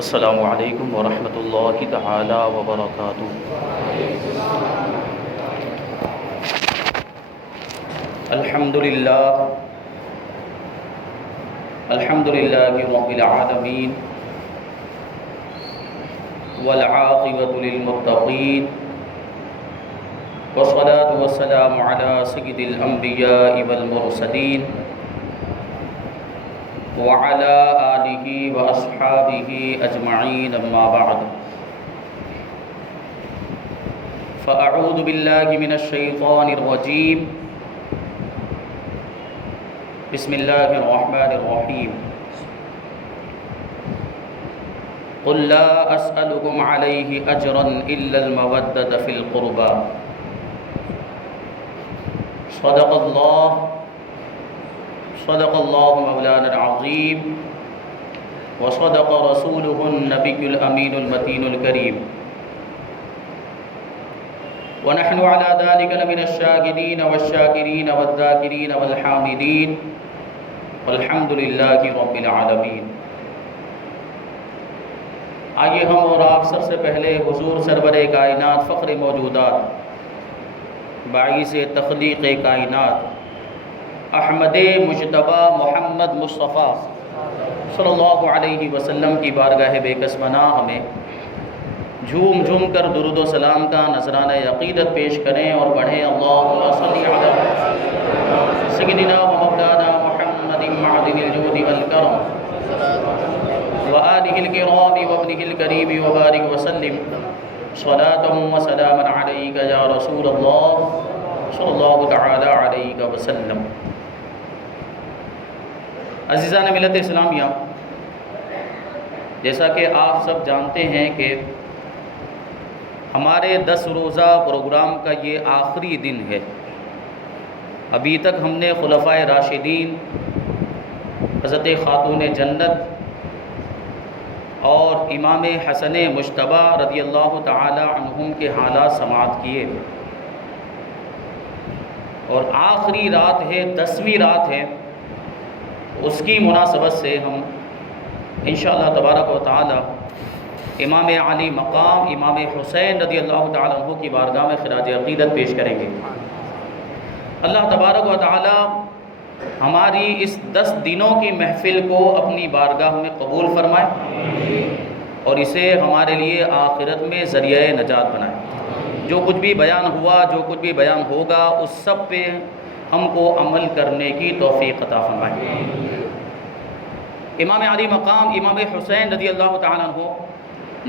السلام علیکم ورحمۃ اللہ تعالی وبرکاتہ۔ الحمد للہ رب العالمین والعاقبۃ للمتقین والصلاة والسلام علی سید الانبیاء والمرسلین وعلى آلہ واصحابہ اجمعین، اما بعد فاعوذ باللہ من الشیطان الرجیم، بسم اللہ الرحمن الرحیم۔ قل لا اسألكم علیہ اجرا الا المودۃ فی القربى، صدق اللہ مولانا العظیم وصدق رسولہ النبی الامین المتین الکریم، ونحن على ذلك لمن الشاهدين والشاكرين والذاكرين والحامدين والحمد للہ رب العالمین۔ آئیے ہم اور آپ سب سے پہلے حضور سرور کائنات، فخر موجودات، باعث تخلیق کائنات، احمد مجتبی محمد مصطفیٰ صلی اللہ علیہ وسلم کی بارگاہ بے کس پناہ میں جھوم جھوم کر درود و سلام کا نذرانہ عقیدت پیش کریں اور پڑھیں اللہم صلی علی سیدنا و مولانا محمد معدن الجود والکرم وآلہ الکرام وابنہ الکریم وبارک وسلم صلاۃ و سلاما علیک یا رسول اللہ صلی اللہ تعالی علیہ وسلم۔ عزیزان ملت اسلامیہ، جیسا کہ آپ سب جانتے ہیں کہ ہمارے 10 روزہ پروگرام کا یہ آخری دن ہے۔ ابھی تک ہم نے خلفائے راشدین، حضرت خاتون جنت اور امام حسن مجتبی رضی اللہ تعالی عنہم کے حالات سماعت کیے، اور آخری رات ہے، 10ویں رات ہے، اس کی مناسبت سے ہم انشاءاللہ تبارک و تعالی امام علی مقام امام حسین رضی اللہ تعالیٰ عنہ کی بارگاہ میں خراج عقیدت پیش کریں گے۔ اللہ تبارک و تعالی ہماری اس 10 دنوں کی محفل کو اپنی بارگاہ میں قبول فرمائے اور اسے ہمارے لیے آخرت میں ذریعہ نجات بنائے۔ جو کچھ بھی بیان ہوا، جو کچھ بھی بیان ہوگا، اس سب پہ ہم کو عمل کرنے کی توفیق عطا فرمائے۔ امام علی مقام امام حسین رضی اللہ تعالیٰ عنہ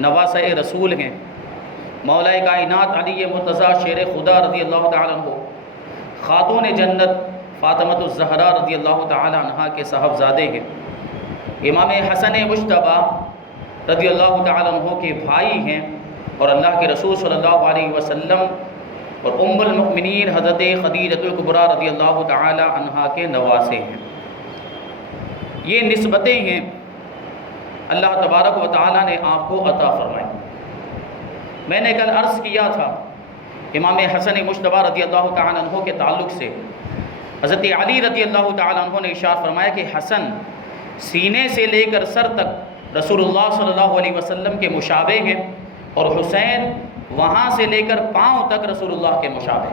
نواسہ رسول ہیں، مولا کائنات علی مرتضیٰ شیر خدا رضی اللہ تعالیٰ عنہ، خاتون جنت فاطمۃ الزہرا رضی اللہ تعالیٰ عنہ کے صاحبزادے ہیں، امام حسن مجتبی رضی اللہ تعالیٰ عنہ کے بھائی ہیں، اور اللہ کے رسول صلی اللہ علیہ وسلم اور ام المؤمنین حضرت خدیجہ الکبریٰ رضی اللہ تعالی عنہا کے نواسے ہیں۔ یہ نسبتیں ہیں اللہ تبارک و تعالی نے آپ کو عطا فرمائی۔ میں نے کل عرض کیا تھا امام حسن مجتبی رضی اللہ تعالی عنہ کے تعلق سے حضرت علی رضی اللہ تعالی عنہ نے ارشاد فرمایا کہ حسن سینے سے لے کر سر تک رسول اللہ صلی اللہ علیہ وسلم کے مشابہ ہیں، اور حسین وہاں سے لے کر پاؤں تک رسول اللہ کے مشابہ،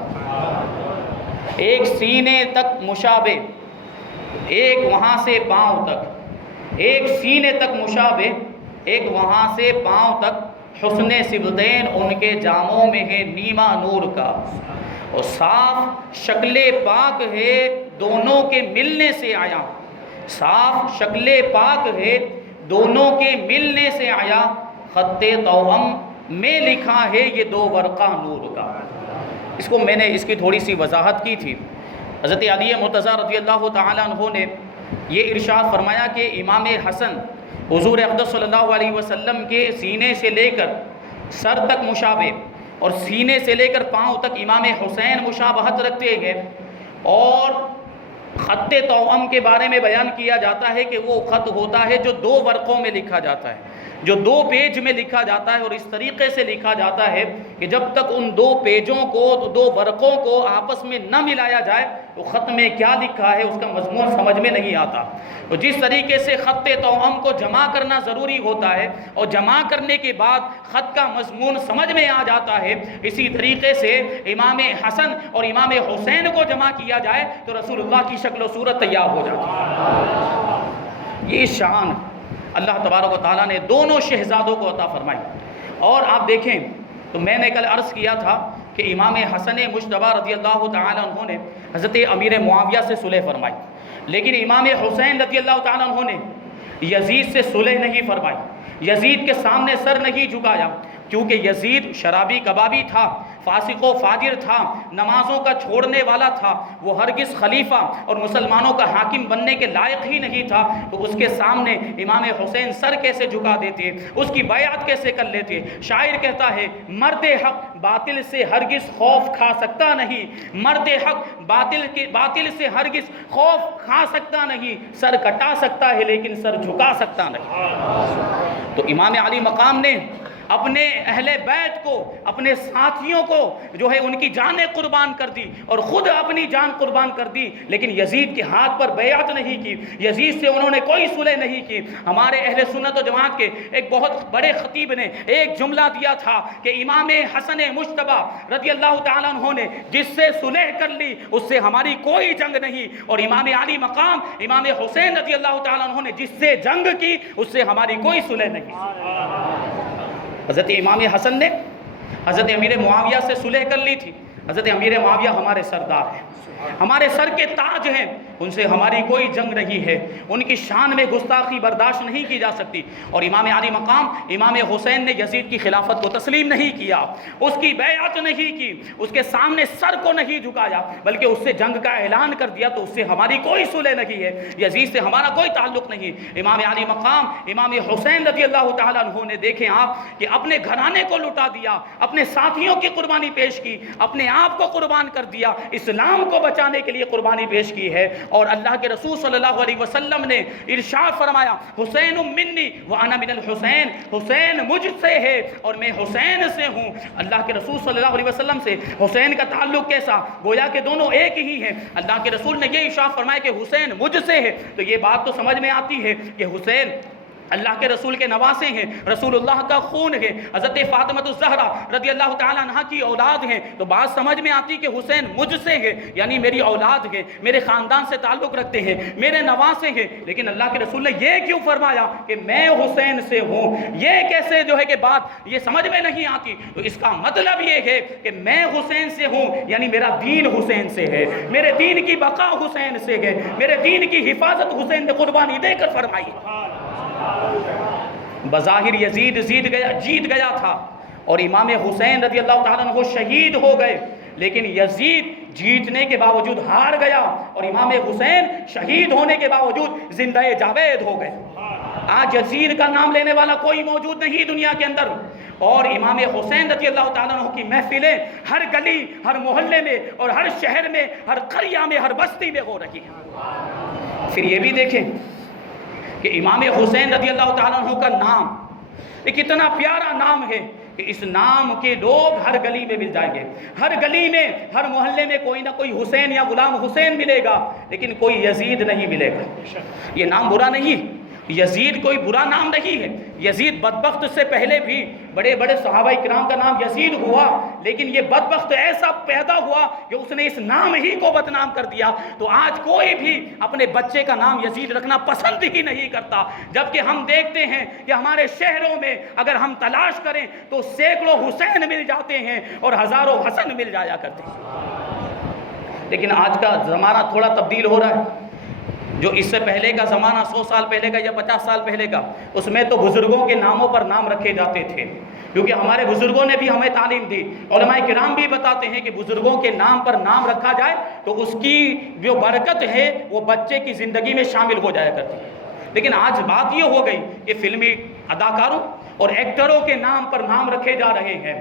ایک سینے تک مشابہ، ایک وہاں سے پاؤں تک، ایک سینے تک مشابہ، ایک وہاں سے پاؤں تک۔ حسن سبطین ان کے جاموں میں ہے نیما نور کا، اور صاف شکل پاک ہے دونوں کے ملنے سے آیا، صاف شکل پاک ہے دونوں کے ملنے سے آیا، خط توأم میں لکھا ہے یہ 2 ورقہ نور کا۔ اس کو میں نے اس کی تھوڑی سی وضاحت کی تھی۔ حضرت علی مرتضیٰ رضی اللہ تعالیٰ عنہ نے یہ ارشاد فرمایا کہ امام حسن حضور اقدس صلی اللہ علیہ وسلم کے سینے سے لے کر سر تک مشابہ، اور سینے سے لے کر پاؤں تک امام حسین مشابہت رکھتے ہیں، اور خط توأم کے بارے میں بیان کیا جاتا ہے کہ وہ خط ہوتا ہے جو 2 ورقوں میں لکھا جاتا ہے۔ جو 2 پیج میں لکھا جاتا ہے اور اس طریقے سے لکھا جاتا ہے کہ جب تک ان 2 پیجوں کو 2 ورقوں کو آپس میں نہ ملایا جائے تو خط میں کیا لکھا ہے اس کا مضمون سمجھ میں نہیں آتا۔ تو جس طریقے سے خط توأم کو جمع کرنا ضروری ہوتا ہے اور جمع کرنے کے بعد خط کا مضمون سمجھ میں آ جاتا ہے، اسی طریقے سے امام حسن اور امام حسین کو جمع کیا جائے تو رسول اللہ کی شکل و صورت تیار ہو جاتی ہے۔ یہ شان اللہ تبارک و تعالیٰ نے دونوں شہزادوں کو عطا فرمائی۔ اور آپ دیکھیں تو میں نے کل عرض کیا تھا کہ امام حسن مجتبی رضی اللہ تعالیٰ عنہ نے حضرت امیر معاویہ سے صلح فرمائی، لیکن امام حسین رضی اللہ تعالیٰ عنہ نے یزید سے صلح نہیں فرمائی، یزید کے سامنے سر نہیں جھکایا، کیونکہ یزید شرابی کبابی تھا، فاسق و فاجر تھا، نمازوں کا چھوڑنے والا تھا، وہ ہرگز خلیفہ اور مسلمانوں کا حاکم بننے کے لائق ہی نہیں تھا، تو اس کے سامنے امام حسین سر کیسے جھکا دیتے، اس کی بیعت کیسے کر لیتے۔ شاعر کہتا ہے مرد حق باطل سے ہرگز خوف کھا سکتا نہیں، مرد حق باطل سے ہرگز خوف کھا سکتا نہیں، سر کٹا سکتا ہے لیکن سر جھکا سکتا نہیں۔ تو امام علی مقام نے اپنے اہل بیت کو، اپنے ساتھیوں کو جو ہے ان کی جانیں قربان کر دی اور خود اپنی جان قربان کر دی، لیکن یزید کے ہاتھ پر بیعت نہیں کی، یزید سے انہوں نے کوئی صلح نہیں کی۔ ہمارے اہل سنت و جماعت کے ایک بہت بڑے خطیب نے ایک جملہ دیا تھا کہ امام حسن مجتبی رضی اللہ تعالیٰ عنہ نے جس سے صلح کر لی اس سے ہماری کوئی جنگ نہیں، اور امام علی مقام امام حسین رضی اللہ تعالیٰ عنہ نے جس سے جنگ کی اس سے ہماری کوئی صلح نہیں۔ حضرت امام حسن نے حضرت امیر معاویہ سے صلح کر لی تھی۔ حضرت امیر معاویہ ہمارے سردار ہیں، ہمارے سر کے تاج ہیں، ان سے ہماری کوئی جنگ نہیں ہے، ان کی شان میں گستاخی برداشت نہیں کی جا سکتی۔ اور امام علی مقام امام حسین نے یزید کی خلافت کو تسلیم نہیں کیا، اس کی بیعت نہیں کی، اس کے سامنے سر کو نہیں جھکایا، بلکہ اس سے جنگ کا اعلان کر دیا، تو اس سے ہماری کوئی صلح نہیں ہے، یزید سے ہمارا کوئی تعلق نہیں۔ امام علی مقام امام حسین رضی اللہ تعالیٰ عنہ نے دیکھیں آپ کہ اپنے گھرانے کو لٹا دیا، اپنے ساتھیوں کی قربانی پیش کی، اپنے آپ کو قربان کر دیا، اسلام کو بچانے کے لیے قربانی پیش کی ہے۔ اور اللہ کے رسول صلی اللہ علیہ وسلم نے ارشاد فرمایا حسین منی وانا من الحسین، حسین مجھ سے ہے اور میں حسین سے ہوں۔ اللہ کے رسول صلی اللہ علیہ وسلم سے حسین کا تعلق کیسا، گویا کہ دونوں ایک ہی ہیں۔ اللہ کے رسول نے یہ ارشاد فرمایا کہ حسین مجھ سے ہے، تو یہ بات تو سمجھ میں آتی ہے کہ حسین اللہ کے رسول کے نواسے ہیں، رسول اللہ کا خون ہے، حضرت فاطمہ الزہرا رضی اللہ تعالیٰ عنہ کی اولاد ہیں، تو بات سمجھ میں آتی کہ حسین مجھ سے ہے، یعنی میری اولاد ہے، میرے خاندان سے تعلق رکھتے ہیں، میرے نواسے ہیں۔ لیکن اللہ کے رسول نے یہ کیوں فرمایا کہ میں حسین سے ہوں، یہ کیسے جو ہے کہ بات یہ سمجھ میں نہیں آتی؟ تو اس کا مطلب یہ ہے کہ میں حسین سے ہوں، یعنی میرا دین حسین سے ہے، میرے دین کی بقا حسین سے ہے، میرے دین کی حفاظت حسین نے قربانی دے کر فرمائی۔ بظاہر یزید جیت گیا تھا اور امام حسین رضی اللہ تعالیٰ عنہ شہید ہو گئے، لیکن یزید جیتنے کے باوجود ہار گیا اور امام حسین شہید ہونے کے باوجود زندہ جاوید ہو گئے۔ آج یزید کا نام لینے والا کوئی موجود نہیں دنیا کے اندر، اور امام حسین رضی اللہ تعالیٰ عنہ کی محفلیں ہر گلی، ہر محلے میں اور ہر شہر میں، ہر قریہ میں، ہر بستی میں ہو رہی ہیں۔ پھر یہ بھی دیکھیں کہ امام حسین رضی اللہ تعالیٰ عنہ کا نام ایک اتنا پیارا نام ہے کہ اس نام کے لوگ ہر گلی میں مل جائیں گے، ہر گلی میں، ہر محلے میں کوئی نہ کوئی حسین یا غلام حسین ملے گا، لیکن کوئی یزید نہیں ملے گا۔ یہ نام برا نہیں، یزید کوئی برا نام نہیں ہے، یزید بدبخت سے پہلے بھی بڑے بڑے صحابہ کرام کا نام یزید ہوا، لیکن یہ بدبخت ایسا پیدا ہوا کہ اس نے اس نام ہی کو بدنام کر دیا۔ تو آج کوئی بھی اپنے بچے کا نام یزید رکھنا پسند ہی نہیں کرتا، جبکہ ہم دیکھتے ہیں کہ ہمارے شہروں میں اگر ہم تلاش کریں تو سینکڑوں حسین مل جاتے ہیں اور ہزاروں حسن مل جایا کرتے ہیں۔ لیکن آج کا زمانہ تھوڑا تبدیل ہو رہا ہے، جو اس سے پہلے کا زمانہ 100 سال پہلے کا یا 50 سال پہلے کا، اس میں تو بزرگوں کے ناموں پر نام رکھے جاتے تھے، کیونکہ ہمارے بزرگوں نے بھی ہمیں تعلیم دی، علماء کرام بھی بتاتے ہیں کہ بزرگوں کے نام پر نام رکھا جائے تو اس کی جو برکت ہے وہ بچے کی زندگی میں شامل ہو جایا کرتی ہے۔ لیکن آج بات یہ ہو گئی کہ فلمی اداکاروں اور ایکٹروں کے نام پر نام رکھے جا رہے ہیں،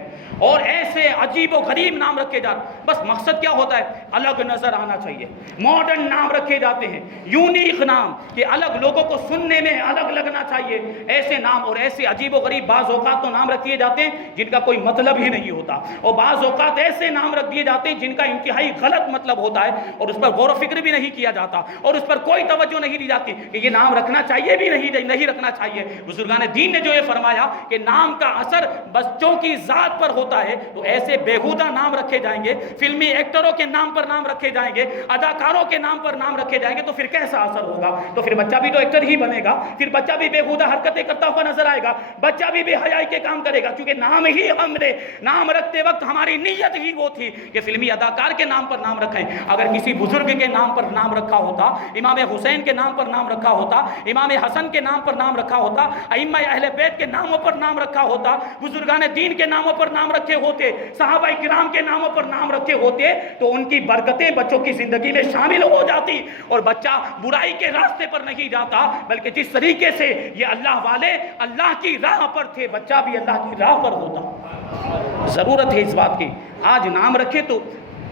اور ایسے عجیب و غریب نام رکھے جا رہے ہیں۔ بس مقصد کیا ہوتا ہے؟ الگ نظر آنا چاہیے۔ ماڈرن نام رکھے جاتے ہیں، یونیک نام، کہ الگ لوگوں کو سننے میں الگ لگنا چاہیے۔ ایسے نام اور ایسے عجیب و غریب بعض اوقات تو نام رکھ دیے جاتے ہیں جن کا کوئی مطلب ہی نہیں ہوتا، اور بعض اوقات ایسے نام رکھ دیے جاتے ہیں جن کا انتہائی غلط مطلب ہوتا ہے، اور اس پر غور و فکر بھی نہیں کیا جاتا، اور اس پر کوئی توجہ نہیں دی جاتی کہ یہ نام رکھنا چاہیے بھی نہیں رکھنا چاہیے۔ بزرگان دین نے جو یہ فرمایا کہ نام کا اثر بچوں کی ذات پر ہوتا ہے، تو ایسے بیہودہ نام رکھے جائیں گے، فلمی ایکٹروں کے نام پر نام رکھے جائیں گے، اداکاروں کے نام پر نام رکھے جائیں گے، تو پھر کیسا اثر ہوگا؟ تو پھر بچہ بھی تو ایکٹر ہی بنے گا، پھر بچہ بھی بیہودہ حرکتیں کرتا ہوا نظر آئے گا، بچہ بھی بے حیائی کے کام کرے گا، کیونکہ نام ہی ہم نے نام رکھتے وقت ہماری نیت ہی وہ تھی کہ فلمی اداکار کے نام پر نام رکھیں۔ اگر کسی بزرگ کے نام پر نام رکھا ہوتا، امام حسین کے نام پر نام رکھا ہوتا، امام حسن کے نام پر نام رکھا ہوتا، ائمہ اہل بیت کے ناموں پر نام رکھا ہوتا، بزرگان دین کے ناموں پر نام رکھے ہوتے، صحابہ کرام کے ناموں پر نام رکھے ہوتے، تو ان کی برکتیں بچوں کی زندگی میں شامل ہو جاتی، اور بچہ برائی کے راستے پر نہیں جاتا، بلکہ جس طریقے سے یہ اللہ والے اللہ کی راہ پر تھے، بچہ بھی اللہ کی راہ پر ہوتا۔ ضرورت ہے اس بات کی۔ آج نام رکھے تو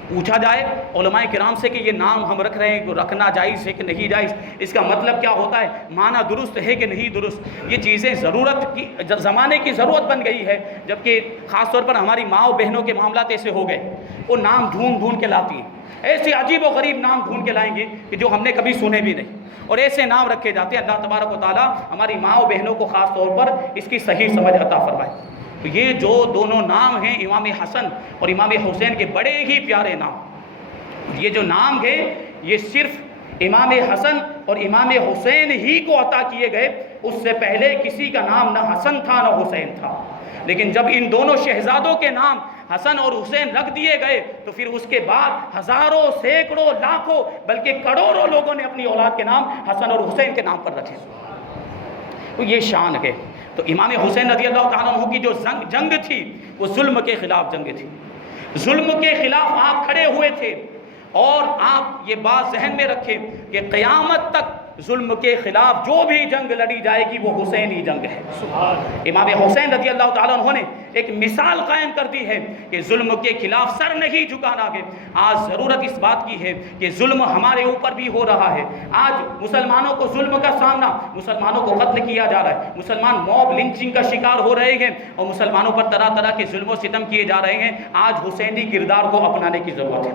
پوچھا جائے علماء کرام سے کہ یہ نام ہم رکھ رہے ہیں، رکھنا جائز ہے کہ نہیں جائز، اس کا مطلب کیا ہوتا ہے، معنی درست ہے کہ نہیں درست۔ یہ چیزیں ضرورت کی، زمانے کی ضرورت بن گئی ہے، جبکہ خاص طور پر ہماری ماں و بہنوں کے معاملات ایسے ہو گئے، وہ نام ڈھونڈ کے لاتی ہیں، ایسے عجیب و غریب نام ڈھونڈ کے لائیں گے کہ جو ہم نے کبھی سنے بھی نہیں، اور ایسے نام رکھے جاتے ہیں۔ اللہ تبارک و تعالیٰ ہماری ماں و بہنوں کو خاص طور پر اس کی صحیح سمجھ عطا فرمائے۔ تو یہ جو دونوں نام ہیں امام حسن اور امام حسین کے، بڑے ہی پیارے نام، یہ جو نام ہے یہ صرف امام حسن اور امام حسین ہی کو عطا کیے گئے، اس سے پہلے کسی کا نام نہ حسن تھا نہ حسین تھا۔ لیکن جب ان دونوں شہزادوں کے نام حسن اور حسین رکھ دیے گئے تو پھر اس کے بعد ہزاروں، سینکڑوں، لاکھوں، بلکہ کروڑوں لوگوں نے اپنی اولاد کے نام حسن اور حسین کے نام پر رکھے۔ تو یہ شان ہے۔ تو امام حسین رضی اللہ تعالیٰ عنہ کی جو جنگ تھی وہ ظلم کے خلاف جنگ تھی، ظلم کے خلاف آپ کھڑے ہوئے تھے، اور آپ یہ بات ذہن میں رکھیں کہ قیامت تک ظلم کے خلاف جو بھی جنگ لڑی جائے گی وہ حسینی جنگ ہے۔ امام حسین رضی اللہ تعالیٰ عنہ نے ایک مثال قائم کر دی ہے کہ ظلم کے خلاف سر نہیں جھکانا ہے۔ آج ضرورت اس بات کی ہے کہ ظلم ہمارے اوپر بھی ہو رہا ہے۔ آج مسلمانوں کو ظلم کا سامنا، مسلمانوں کو قتل کیا جا رہا ہے، مسلمان موب لنچنگ کا شکار ہو رہے ہیں، اور مسلمانوں پر طرح طرح کے ظلم و ستم کیے جا رہے ہیں۔ آج حسینی کردار کو اپنانے کی ضرورت ہے،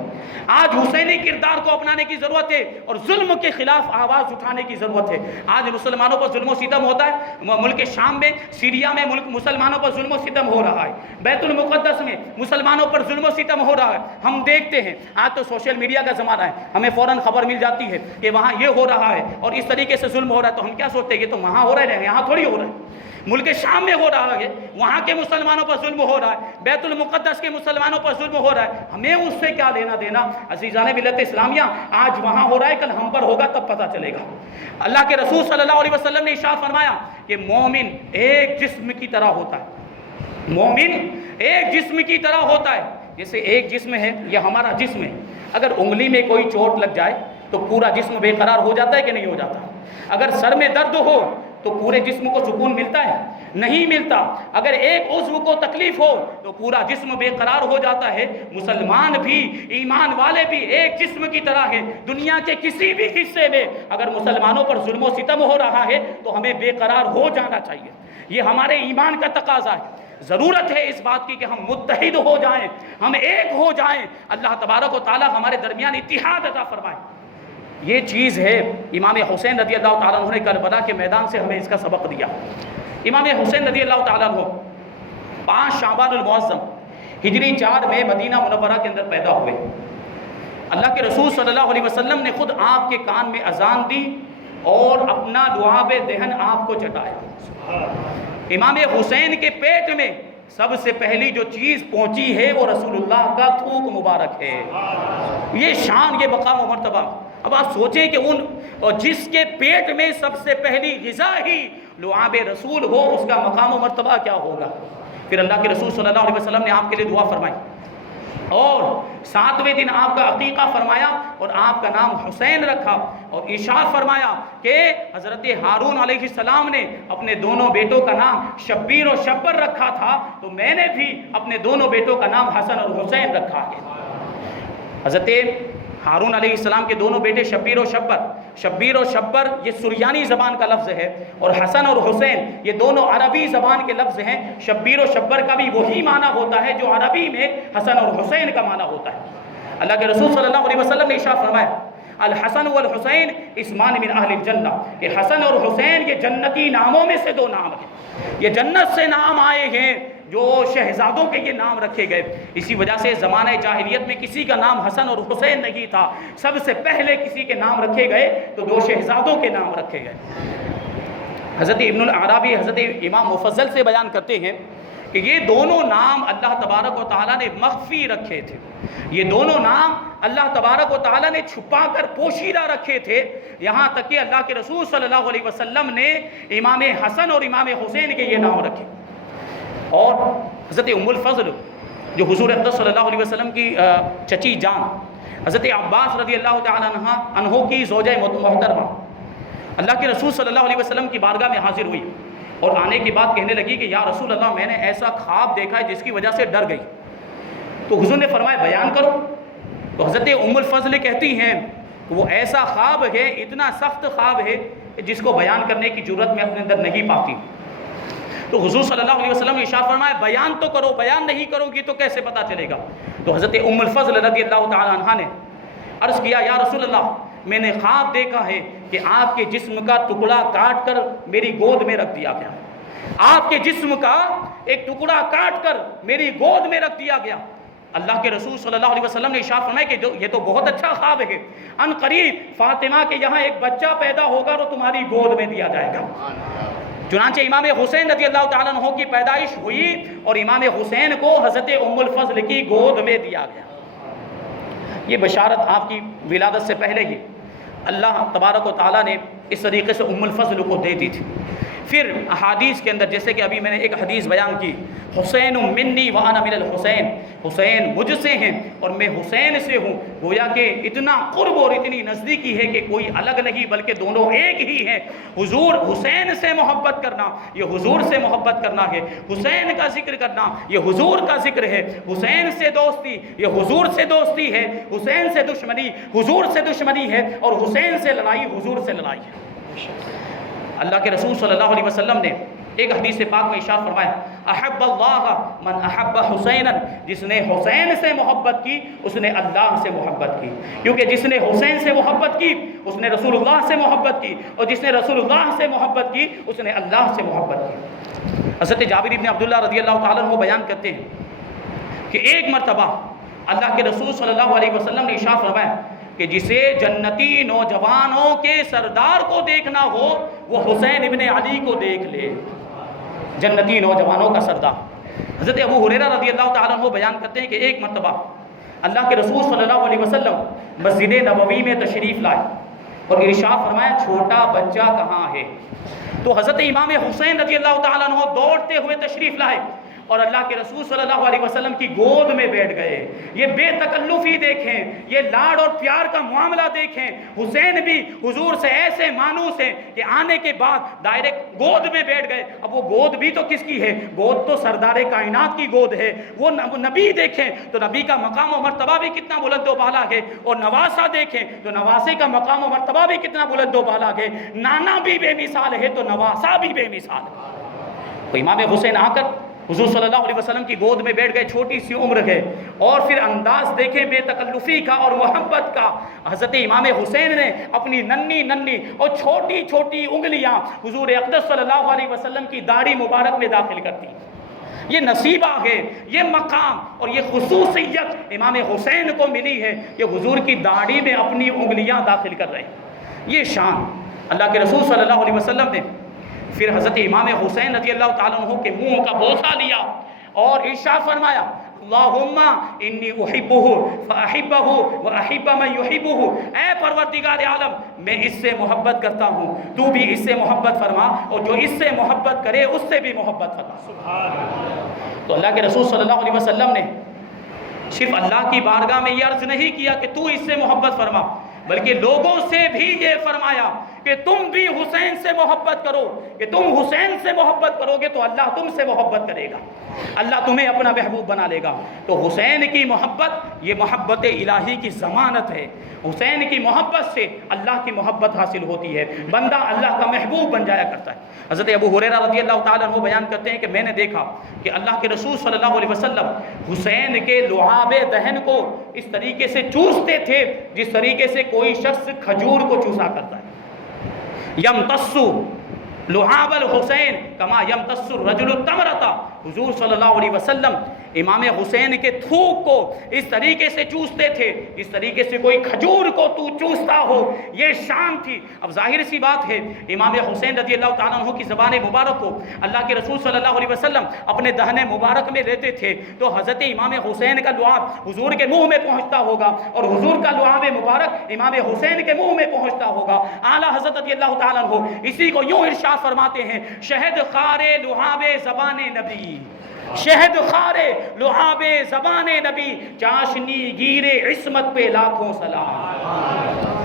آج حسینی کردار کو اپنانے کی ضرورت ہے، اور ظلم کے خلاف آواز اٹھانے کی ضرورت ہے۔ آج مسلمانوں پر ظلم و ستم ہوتا ہے، ملک شام میں، سیریا میں مسلمانوں پر ظلم و ستم ہو رہا ہے، بیت المقدس میں مسلمانوں پر ظلم و ستم ہو رہا ہے۔ ہم دیکھتے ہیں، آج تو سوشل میڈیا کا زمانہ ہے، ہمیں فوراً خبر مل جاتی ہے کہ وہاں یہ ہو رہا ہے اور اس طریقے سے ظلم ہو رہا ہے، تو ہم کیا سوچتے ہیں یہ تو وہاں ہو رہا ہے، یہاں تھوڑی ہو رہا ہے۔ ملک شام میں ہو رہا ہے، وہاں کے مسلمانوں پر ظلم ہو رہا ہے، بیت المقدس کے مسلمانوں پر ظلم ہو رہا ہے، ہمیں اس سے کیا لینا دینا؟ عزیزان ملت اسلامیہ، آج وہاں ہو رہا ہے، کل ہم پر ہوگا تب پتہ چلے گا۔ اللہ کے رسول صلی اللہ علیہ وسلم نے ارشاد فرمایا کہ مومن ایک جسم کی طرح ہوتا ہے، مومن ایک جسم کی طرح ہوتا ہے۔ جیسے ایک جسم ہے، یہ ہمارا جسم ہے، اگر انگلی میں کوئی چوٹ لگ جائے تو پورا جسم بے قرار ہو جاتا ہے کہ نہیں ہو جاتا؟ اگر سر میں درد ہو تو پورے جسم کو سکون ملتا ہے؟ نہیں ملتا۔ اگر ایک عضو کو تکلیف ہو تو پورا جسم بے قرار ہو جاتا ہے۔ مسلمان بھی، ایمان والے بھی ایک جسم کی طرح ہے۔ دنیا کے کسی بھی حصے میں اگر مسلمانوں پر ظلم و ستم ہو رہا ہے تو ہمیں بے قرار ہو جانا چاہیے، یہ ہمارے ایمان کا تقاضا ہے۔ ضرورت ہے اس بات کی کہ ہم متحد ہو جائیں، ہم ایک ہو جائیں، اللہ تبارک و تعالی ہمارے درمیان اتحاد عطا فرمائے۔ یہ چیز ہے۔ امام حسین رضی اللہ تعالیٰ عنہ نے کربلا کے میدان سے ہمیں اس کا سبق دیا۔ امام حسین رضی اللہ تعالیٰ عنہ 5 شعبان المعظم ہجری 4 میں مدینہ منورہ کے اندر پیدا ہوئے۔ اللہ کے رسول صلی اللہ علیہ وسلم نے خود آپ کے کان میں اذان دی اور اپنا لعاب دہن آپ کو چٹایا۔ امام حسین کے پیٹ میں سب سے پہلی جو چیز پہنچی ہے وہ رسول اللہ کا تھوک مبارک ہے۔ یہ شان، یہ مقام و مرتبہ۔ اب آپ سوچیں کہ جس کے پیٹ میں سب سے پہلی غذا ہی لعاب رسول ہو، اس کا مقام و مرتبہ کیا ہوگا؟ پھر اللہ کے رسول صلی اللہ علیہ وسلم نے آپ کے لیے دعا فرمائی اور 7ویں دن آپ کا عقیقہ فرمایا اور آپ کا نام حسین رکھا، اور ارشاد فرمایا کہ حضرت ہارون علیہ السلام نے اپنے دونوں بیٹوں کا نام شبیر و شبر رکھا تھا، تو میں نے بھی اپنے دونوں بیٹوں کا نام حسن اور حسین رکھا ہے۔ حضرت ہارون علیہ السلام کے دونوں بیٹے شبیر و شبر، شبیر و شبر یہ سریانی زبان کا لفظ ہے، اور حسن اور حسین یہ دونوں عربی زبان کے لفظ ہیں۔ شبیر و شبر کا بھی وہی معنی ہوتا ہے جو عربی میں حسن اور حسین کا معنی ہوتا ہے۔ اللہ کے رسول صلی اللہ علیہ وسلم نے ارشاد فرمایا الحسن والحسین اسمان من اہل الجنہ، یہ حسن اور حسین یہ جنتی ناموں میں سے دو نام ہیں، یہ جنت سے نام آئے ہیں جو شہزادوں کے یہ نام رکھے گئے۔ اسی وجہ سے زمانہ جاہلیت میں کسی کا نام حسن اور حسین نہیں تھا، سب سے پہلے کسی کے نام رکھے گئے تو دو شہزادوں کے نام رکھے گئے۔ حضرت ابن العرابی حضرت امام مفضل سے بیان کرتے ہیں کہ یہ دونوں نام اللہ تبارک و تعالیٰ نے مخفی رکھے تھے، یہ دونوں نام اللہ تبارک و تعالیٰ نے چھپا کر پوشیدہ رکھے تھے، یہاں تک کہ اللہ کے رسول صلی اللہ علیہ وسلم نے امام حسن اور امام حسین کے یہ نام رکھے۔ اور حضرت ام الفضل جو حضور اقدس صلی اللہ علیہ وسلم کی چچی جان، حضرت عباس رضی اللہ تعالیٰ عنہ کی زوجہ محترمہ، اللہ کے رسول صلی اللہ علیہ وسلم کی بارگاہ میں حاضر ہوئی اور آنے کے بعد کہنے لگی کہ یا رسول اللہ میں نے ایسا خواب دیکھا ہے جس کی وجہ سے ڈر گئی۔ تو حضور نے فرمایا بیان کرو۔ تو حضرت ام الفضل کہتی ہیں وہ ایسا خواب ہے، اتنا سخت خواب ہے جس کو بیان کرنے کی جرت میں اپنے اندر نہیں پاتی۔ تو حضور صلی اللہ علیہ وسلم نے ارشاد فرمایا بیان تو کرو، بیان نہیں کرو گی تو کیسے پتہ چلے گا؟ تو حضرت ام الفضل رضی اللہ تعالی عنہا نے عرض کیا یا رسول اللہ میں نے خواب دیکھا ہے کہ آپ کے جسم کا ٹکڑا کاٹ کر میری گود میں رکھ دیا گیا، آپ کے جسم کا ایک ٹکڑا کاٹ کر میری گود میں رکھ دیا گیا۔ اللہ کے رسول صلی اللہ علیہ وسلم نے ارشاد فرمایا کہ یہ تو بہت اچھا خواب ہے، ان قریب فاطمہ کے یہاں ایک بچہ پیدا ہوگا تو تمہاری گود میں دیا جائے گا۔ چنانچہ امام حسین رضی اللہ تعالیٰ عنہ کی پیدائش ہوئی اور امام حسین کو حضرت ام الفضل کی گود میں دیا گیا۔ یہ بشارت آپ کی ولادت سے پہلے ہی اللہ تبارک و تعالیٰ نے اس طریقے سے ام الفضل کو دے دی تھی۔ پھر احادیث کے اندر جیسے کہ ابھی میں نے ایک حدیث بیان کی حسین منی وانا من الحسین، حسین مجھ سے ہیں اور میں حسین سے ہوں، گویا کہ اتنا قرب اور اتنی نزدیکی ہے کہ کوئی الگ نہیں بلکہ دونوں ایک ہی ہیں۔ حضور حسین سے محبت کرنا یہ حضور سے محبت کرنا ہے، حسین کا ذکر کرنا یہ حضور کا ذکر ہے، حسین سے دوستی یہ حضور سے دوستی ہے، حسین سے دشمنی حضور سے دشمنی ہے، اور حسین سے لڑائی حضور سے لڑائی ہے۔ اللہ کے رسول صلی اللہ علیہ وسلم نے ایک حدیث پاک میں ارشاد فرمایا احب اللہ من احب حسینا، جس نے حسین سے محبت کی اس نے اللہ سے محبت کی، کیونکہ جس نے حسین سے محبت کی اس نے رسول اللہ سے محبت کی، اور جس نے رسول اللہ سے محبت کی اس نے اللہ سے محبت کی۔ حضرت جابر بن عبداللہ رضی اللہ تعالیٰ عنہ بیان کرتے ہیں کہ ایک مرتبہ اللہ کے رسول صلی اللہ علیہ وسلم نے ارشاد فرمایا کہ جسے جنتی نوجوانوں کے سردار کو دیکھنا ہو وہ حسین ابن علی کو دیکھ لے، جنتی نوجوانوں کا سردار۔ حضرت ابو ہریرہ رضی اللہ تعالیٰ عنہ بیان کرتے ہیں کہ ایک مرتبہ اللہ کے رسول صلی اللہ علیہ وسلم مسجد نبوی میں تشریف لائے اور ارشاد فرمایا چھوٹا بچہ کہاں ہے؟ تو حضرت امام حسین رضی اللہ تعالیٰ عنہ دوڑتے ہوئے تشریف لائے اور اللہ کے رسول صلی اللہ علیہ وسلم کی گود میں بیٹھ گئے۔ یہ بے تکلفی دیکھیں، یہ لاڑ اور پیار کا معاملہ دیکھیں۔ حسین بھی حضور سے ایسے مانوس ہیں کہ آنے کے بعد ڈائریکٹ گود میں بیٹھ گئے۔ اب وہ گود بھی تو کس کی ہے؟ گود تو سردار کائنات کی گود ہے۔ وہ نبی دیکھیں تو نبی کا مقام و مرتبہ بھی کتنا بلند و بالا ہے، اور نواسا دیکھیں تو نواسے کا مقام و مرتبہ بھی کتنا بلند و بالا ہے۔ نانا بھی بے مثال ہے تو نواسا بھی بے مثال ہے۔ تو امام حسین آ کر حضور صلی اللہ علیہ وسلم کی گود میں بیٹھ گئے، چھوٹی سی عمر ہے، اور پھر انداز دیکھیں بے تکلفی کا اور محبت کا۔ حضرت امام حسین نے اپنی ننھی ننھی اور چھوٹی چھوٹی انگلیاں حضور اقدس صلی اللہ علیہ وسلم کی داڑھی مبارک میں داخل کر دی۔ یہ نصیبہ ہے، یہ مقام اور یہ خصوصیت امام حسین کو ملی ہے کہ حضور کی داڑھی میں اپنی انگلیاں داخل کر رہے ہیں۔ یہ شان اللہ کے رسول صلی اللہ علیہ وسلم نے پھر حضرت امام حسین رضی اللہ تعالیٰ عنہ کے منہ کا بوسہ لیا اور ارشاد فرمایا اللہم انی احبہ فاحبہ واحب من یحبہ، اے پروردگار عالم میں اس سے محبت کرتا ہوں، تو بھی اس سے محبت فرما، اور جو اس سے محبت کرے اس سے بھی محبت فرما۔ سبحان اللہ۔ تو اللہ کے رسول صلی اللہ علیہ وسلم نے صرف اللہ کی بارگاہ میں یہ عرض نہیں کیا کہ تو اس سے محبت فرما، بلکہ لوگوں سے بھی یہ فرمایا کہ تم بھی حسین سے محبت کرو، کہ تم حسین سے محبت کرو گے تو اللہ تم سے محبت کرے گا، اللہ تمہیں اپنا محبوب بنا لے گا۔ تو حسین کی محبت یہ محبت الہی کی ضمانت ہے، حسین کی محبت سے اللہ کی محبت حاصل ہوتی ہے، بندہ اللہ کا محبوب بن جایا کرتا ہے۔ حضرت ابو ہریرہ رضی اللہ تعالیٰ عنہ بیان کرتے ہیں کہ میں نے دیکھا کہ اللہ کے رسول صلی اللہ علیہ وسلم حسین کے لعاب دہن کو اس طریقے سے چوستے تھے جس طریقے سے کوئی شخص کھجور کو چوسا کرتا ہے۔ یمتص لعاب الحسین کما یمتص الرجل التمرۃ، حضور صلی اللہ علیہ وسلم امام حسین کے تھوک کو اس طریقے سے چوستے تھے اس طریقے سے کوئی کھجور کو تو چوستا ہو، یہ شان تھی۔ اب ظاہر سی بات ہے امام حسین رضی اللہ تعالیٰ عنہ کی زبان مبارک کو اللہ کے رسول صلی اللہ علیہ وسلم اپنے دہن مبارک میں لیتے تھے تو حضرت امام حسین کا لعاب حضور کے منہ میں پہنچتا ہوگا اور حضور کا لعاب مبارک امام حسین کے منہ میں پہنچتا ہوگا۔ اعلیٰ حضرت رضی اللہ تعالیٰ عنہ اسی کو یوں ارشاد فرماتے ہیں، شہد خار لعاب زبان نبی، شہد خار لعاب زبان نبی، چاشنی گیر عصمت پہ لاکھوں سلام۔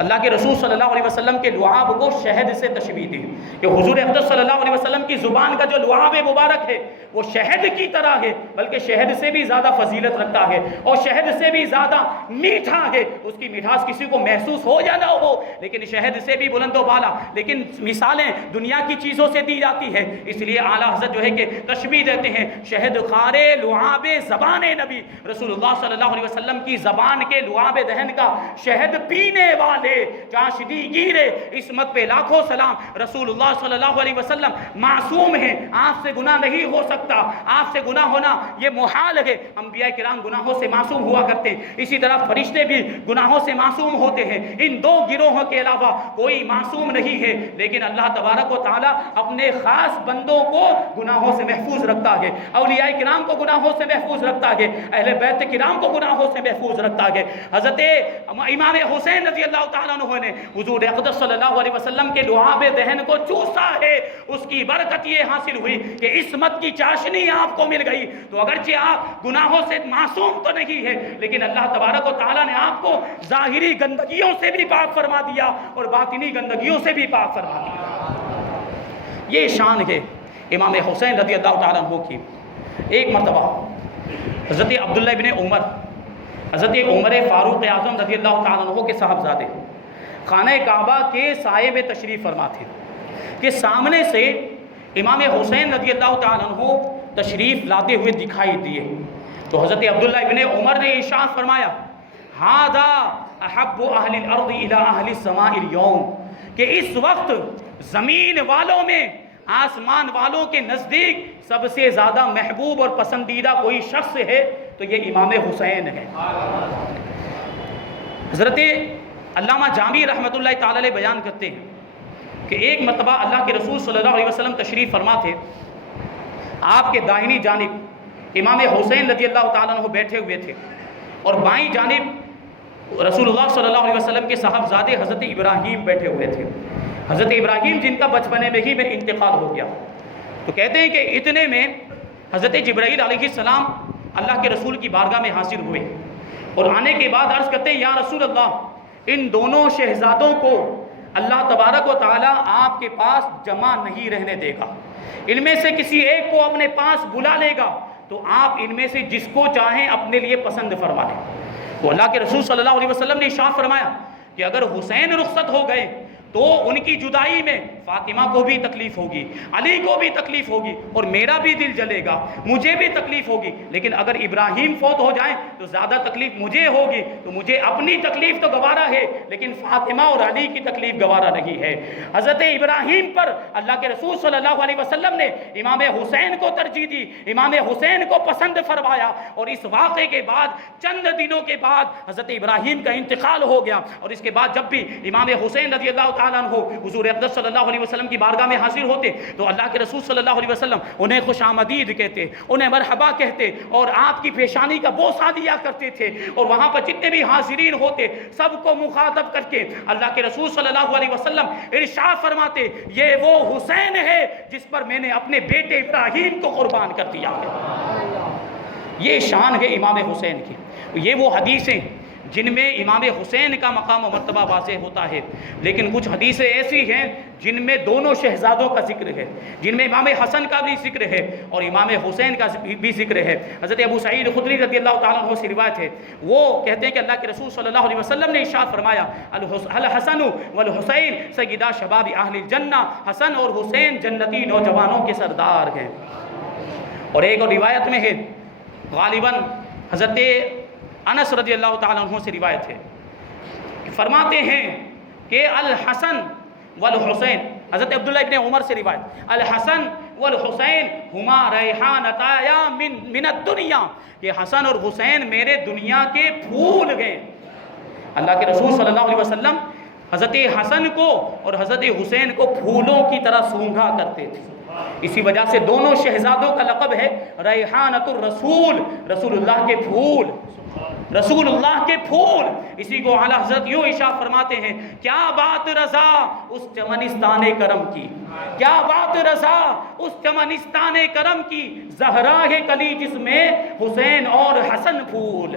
اللہ کے رسول صلی اللہ علیہ وسلم کے لعاب کو شہد سے تشبیہ دی کہ حضور اقدس صلی اللہ علیہ وسلم کی زبان کا جو لعاب مبارک ہے وہ شہد کی طرح ہے، بلکہ شہد سے بھی زیادہ فضیلت رکھتا ہے اور شہد سے بھی زیادہ میٹھا ہے۔ اس کی مٹھاس کسی کو محسوس ہو یا نہ ہو لیکن شہد سے بھی بلند و بالا، لیکن مثالیں دنیا کی چیزوں سے دی جاتی ہے، اس لیے اعلیٰ حضرت جو ہے کہ تشبیہ دیتے ہیں شہد خار لعاب زبان نبی، رسول اللہ صلی اللہ علیہ وسلم کی زبان کے لعاب دہن کا شہد پینے والے چاشنی گیرے عصمت پہ لاکھوں سلام۔ رسول اللہ صلی اللہ علیہ وسلم معصوم ہیں، آپ سے گناہ نہیں ہو سکتا، آپ سے گناہ ہونا یہ محال ہے۔ انبیاء کرام گناہوں سے معصوم ہوا کرتے ہیں، اسی طرح فرشتے بھی گناہوں سے معصوم ہوتے ہیں، ان دو گروہوں کے علاوہ کوئی معصوم نہیں ہے، لیکن اللہ تبارک و تعالیٰ اپنے خاص بندوں کو گناہوں سے محفوظ رکھتا ہے، اولیاء کرام کو گناہوں سے محفوظ رکھتا ہے، اہل بیت کرام کو گناہوں سے محفوظ رکھتا ہے۔ حضرت امام حسین رضی اللہ تعالیٰ عنہ نے حضور اقدس صلی اللہ علیہ وسلم کے لعاب دہن کو چوسا ہے، اس کی برکت یہ حاصل ہوئی کہ عصمت کی چاشنی آپ کو مل گئی۔ تو اگرچہ آپ گناہوں سے معصوم تو نہیں ہے لیکن اللہ تبارک و تعالیٰ نے آپ کو ظاہری گندگیوں سے بھی پاک فرما دیا اور باطنی گندگیوں سے بھی پاک فرما دیا۔ یہ شان ہے امام حسین رضی اللہ تعالیٰ عنہ کی۔ ایک مرتبہ حضرت عبداللہ ابن عمر، حضرت عمر فاروق اعظم رضی اللہ تعالیٰ عنہ کے صاحبزادے خانہ کعبہ کے سائے میں تشریف فرما تھے کہ سامنے سے امام حسین رضی اللہ تعالیٰ عنہ تشریف لاتے ہوئے دکھائی دیے تو حضرت عبداللہ ابن عمر نے ارشاد فرمایا ھذا احب اہل الارض الی اہل السماء اليوم، کہ اس وقت زمین والوں میں آسمان والوں کے نزدیک سب سے زیادہ محبوب اور پسندیدہ کوئی شخص ہے تو یہ امام حسین ہے۔ حضرت علامہ جامی رحمۃ اللہ تعالی علیہ بیان کرتے ہیں کہ ایک مرتبہ اللہ کے رسول صلی اللہ علیہ وسلم تشریف فرما تھے، آپ کے داہنی جانب امام حسین رضی اللہ تعالیٰ عنہ بیٹھے ہوئے تھے اور بائیں جانب رسول اللہ صلی اللہ علیہ وسلم کے صاحبزادے حضرت ابراہیم بیٹھے ہوئے تھے، حضرت ابراہیم جن کا بچپنے میں ہی میں انتقال ہو گیا۔ تو کہتے ہیں کہ اتنے میں حضرت جبرائیل علیہ السلام اللہ کے رسول کی بارگاہ میں حاضر ہوئے اور آنے کے بعد عرض کرتے ہیں یا رسول اللہ، ان دونوں شہزادوں کو اللہ تبارک و تعالیٰ آپ کے پاس جمع نہیں رہنے دے گا، ان میں سے کسی ایک کو اپنے پاس بلا لے گا تو آپ ان میں سے جس کو چاہیں اپنے لیے پسند فرما لیں۔ تو اللہ کے رسول صلی اللہ علیہ وسلم نے ارشاد فرمایا کہ اگر حسین رخصت ہو گئے تو ان کی جدائی میں فاطمہ کو بھی تکلیف ہوگی، علی کو بھی تکلیف ہوگی اور میرا بھی دل جلے گا، مجھے بھی تکلیف ہوگی، لیکن اگر ابراہیم فوت ہو جائیں تو زیادہ تکلیف مجھے ہوگی، تو مجھے اپنی تکلیف تو گوارا ہے لیکن فاطمہ اور علی کی تکلیف گوارا نہیں ہے۔ حضرت ابراہیم پر اللہ کے رسول صلی اللہ علیہ وسلم نے امام حسین کو ترجیح دی، امام حسین کو پسند فرمایا اور اس واقعے کے بعد چند دنوں کے بعد حضرت ابراہیم کا انتقال ہو گیا اور اس کے بعد جب بھی امام حسین رضی اللہ تعالیٰ عنہ حضور اقدس صلی اللہ علیہ وسلم کی بارگاہ میں حاضر ہوتے تو اللہ کے رسول صلی اللہ علیہ وسلم انہیں خوش آمدید کہتے، انہیں مرحبا کہتے اور آپ کی پیشانی کا بوسہ دیا کرتے تھے اور وہاں پر جتنے بھی حاضرین ہوتے سب کو مخاطب کر کے اللہ کے رسول صلی اللہ علیہ وسلم ارشاد فرماتے یہ وہ حسین ہے جس پر میں نے اپنے بیٹے ابراہیم کو قربان کر دیا ہے۔ یہ شان ہے امام حسین کی. یہ وہ حدیثیں جن میں امام حسین کا مقام و مرتبہ واضح ہوتا ہے، لیکن کچھ حدیثیں ایسی ہیں جن میں دونوں شہزادوں کا ذکر ہے، جن میں امام حسن کا بھی ذکر ہے اور امام حسین کا بھی ذکر ہے. حضرت ابو سعید خدری رضی اللہ تعالیٰ عنہ سے روایت ہے، وہ کہتے ہیں کہ اللہ کے رسول صلی اللہ علیہ وسلم نے ارشاد فرمایا الحسن والحسین سیدا شباب اہل الجنہ، حسن اور حسین جنتی نوجوانوں کے سردار ہیں. اور ایک اور روایت میں ہے، غالباً حضرت انس رضی اللہ تعالیٰ عنہ سے روایت ہے، فرماتے ہیں کہ الحسن والحسین، حضرت عبداللہ ابن عمر سے روایت، الحسن والحسین ہما ریحانتایا من الدنیا، کہ حسن اور حسین میرے دنیا کے پھول ہیں. اللہ کے رسول صلی اللہ علیہ وسلم حضرت حسن کو اور حضرت حسین کو پھولوں کی طرح سونگھا کرتے تھے. اسی وجہ سے دونوں شہزادوں کا لقب ہے ریحانۃ الرسول، رسول اللہ کے پھول، رسول اللہ کے پھول. اسی کو اعلیٰ حضرت یوں ارشاد فرماتے ہیں، کیا بات رضا اس چمنستان کرم کی، کیا بات رضا اس چمنستان کرم کی، زہرا ہے کلی جس میں حسین اور حسن پھول.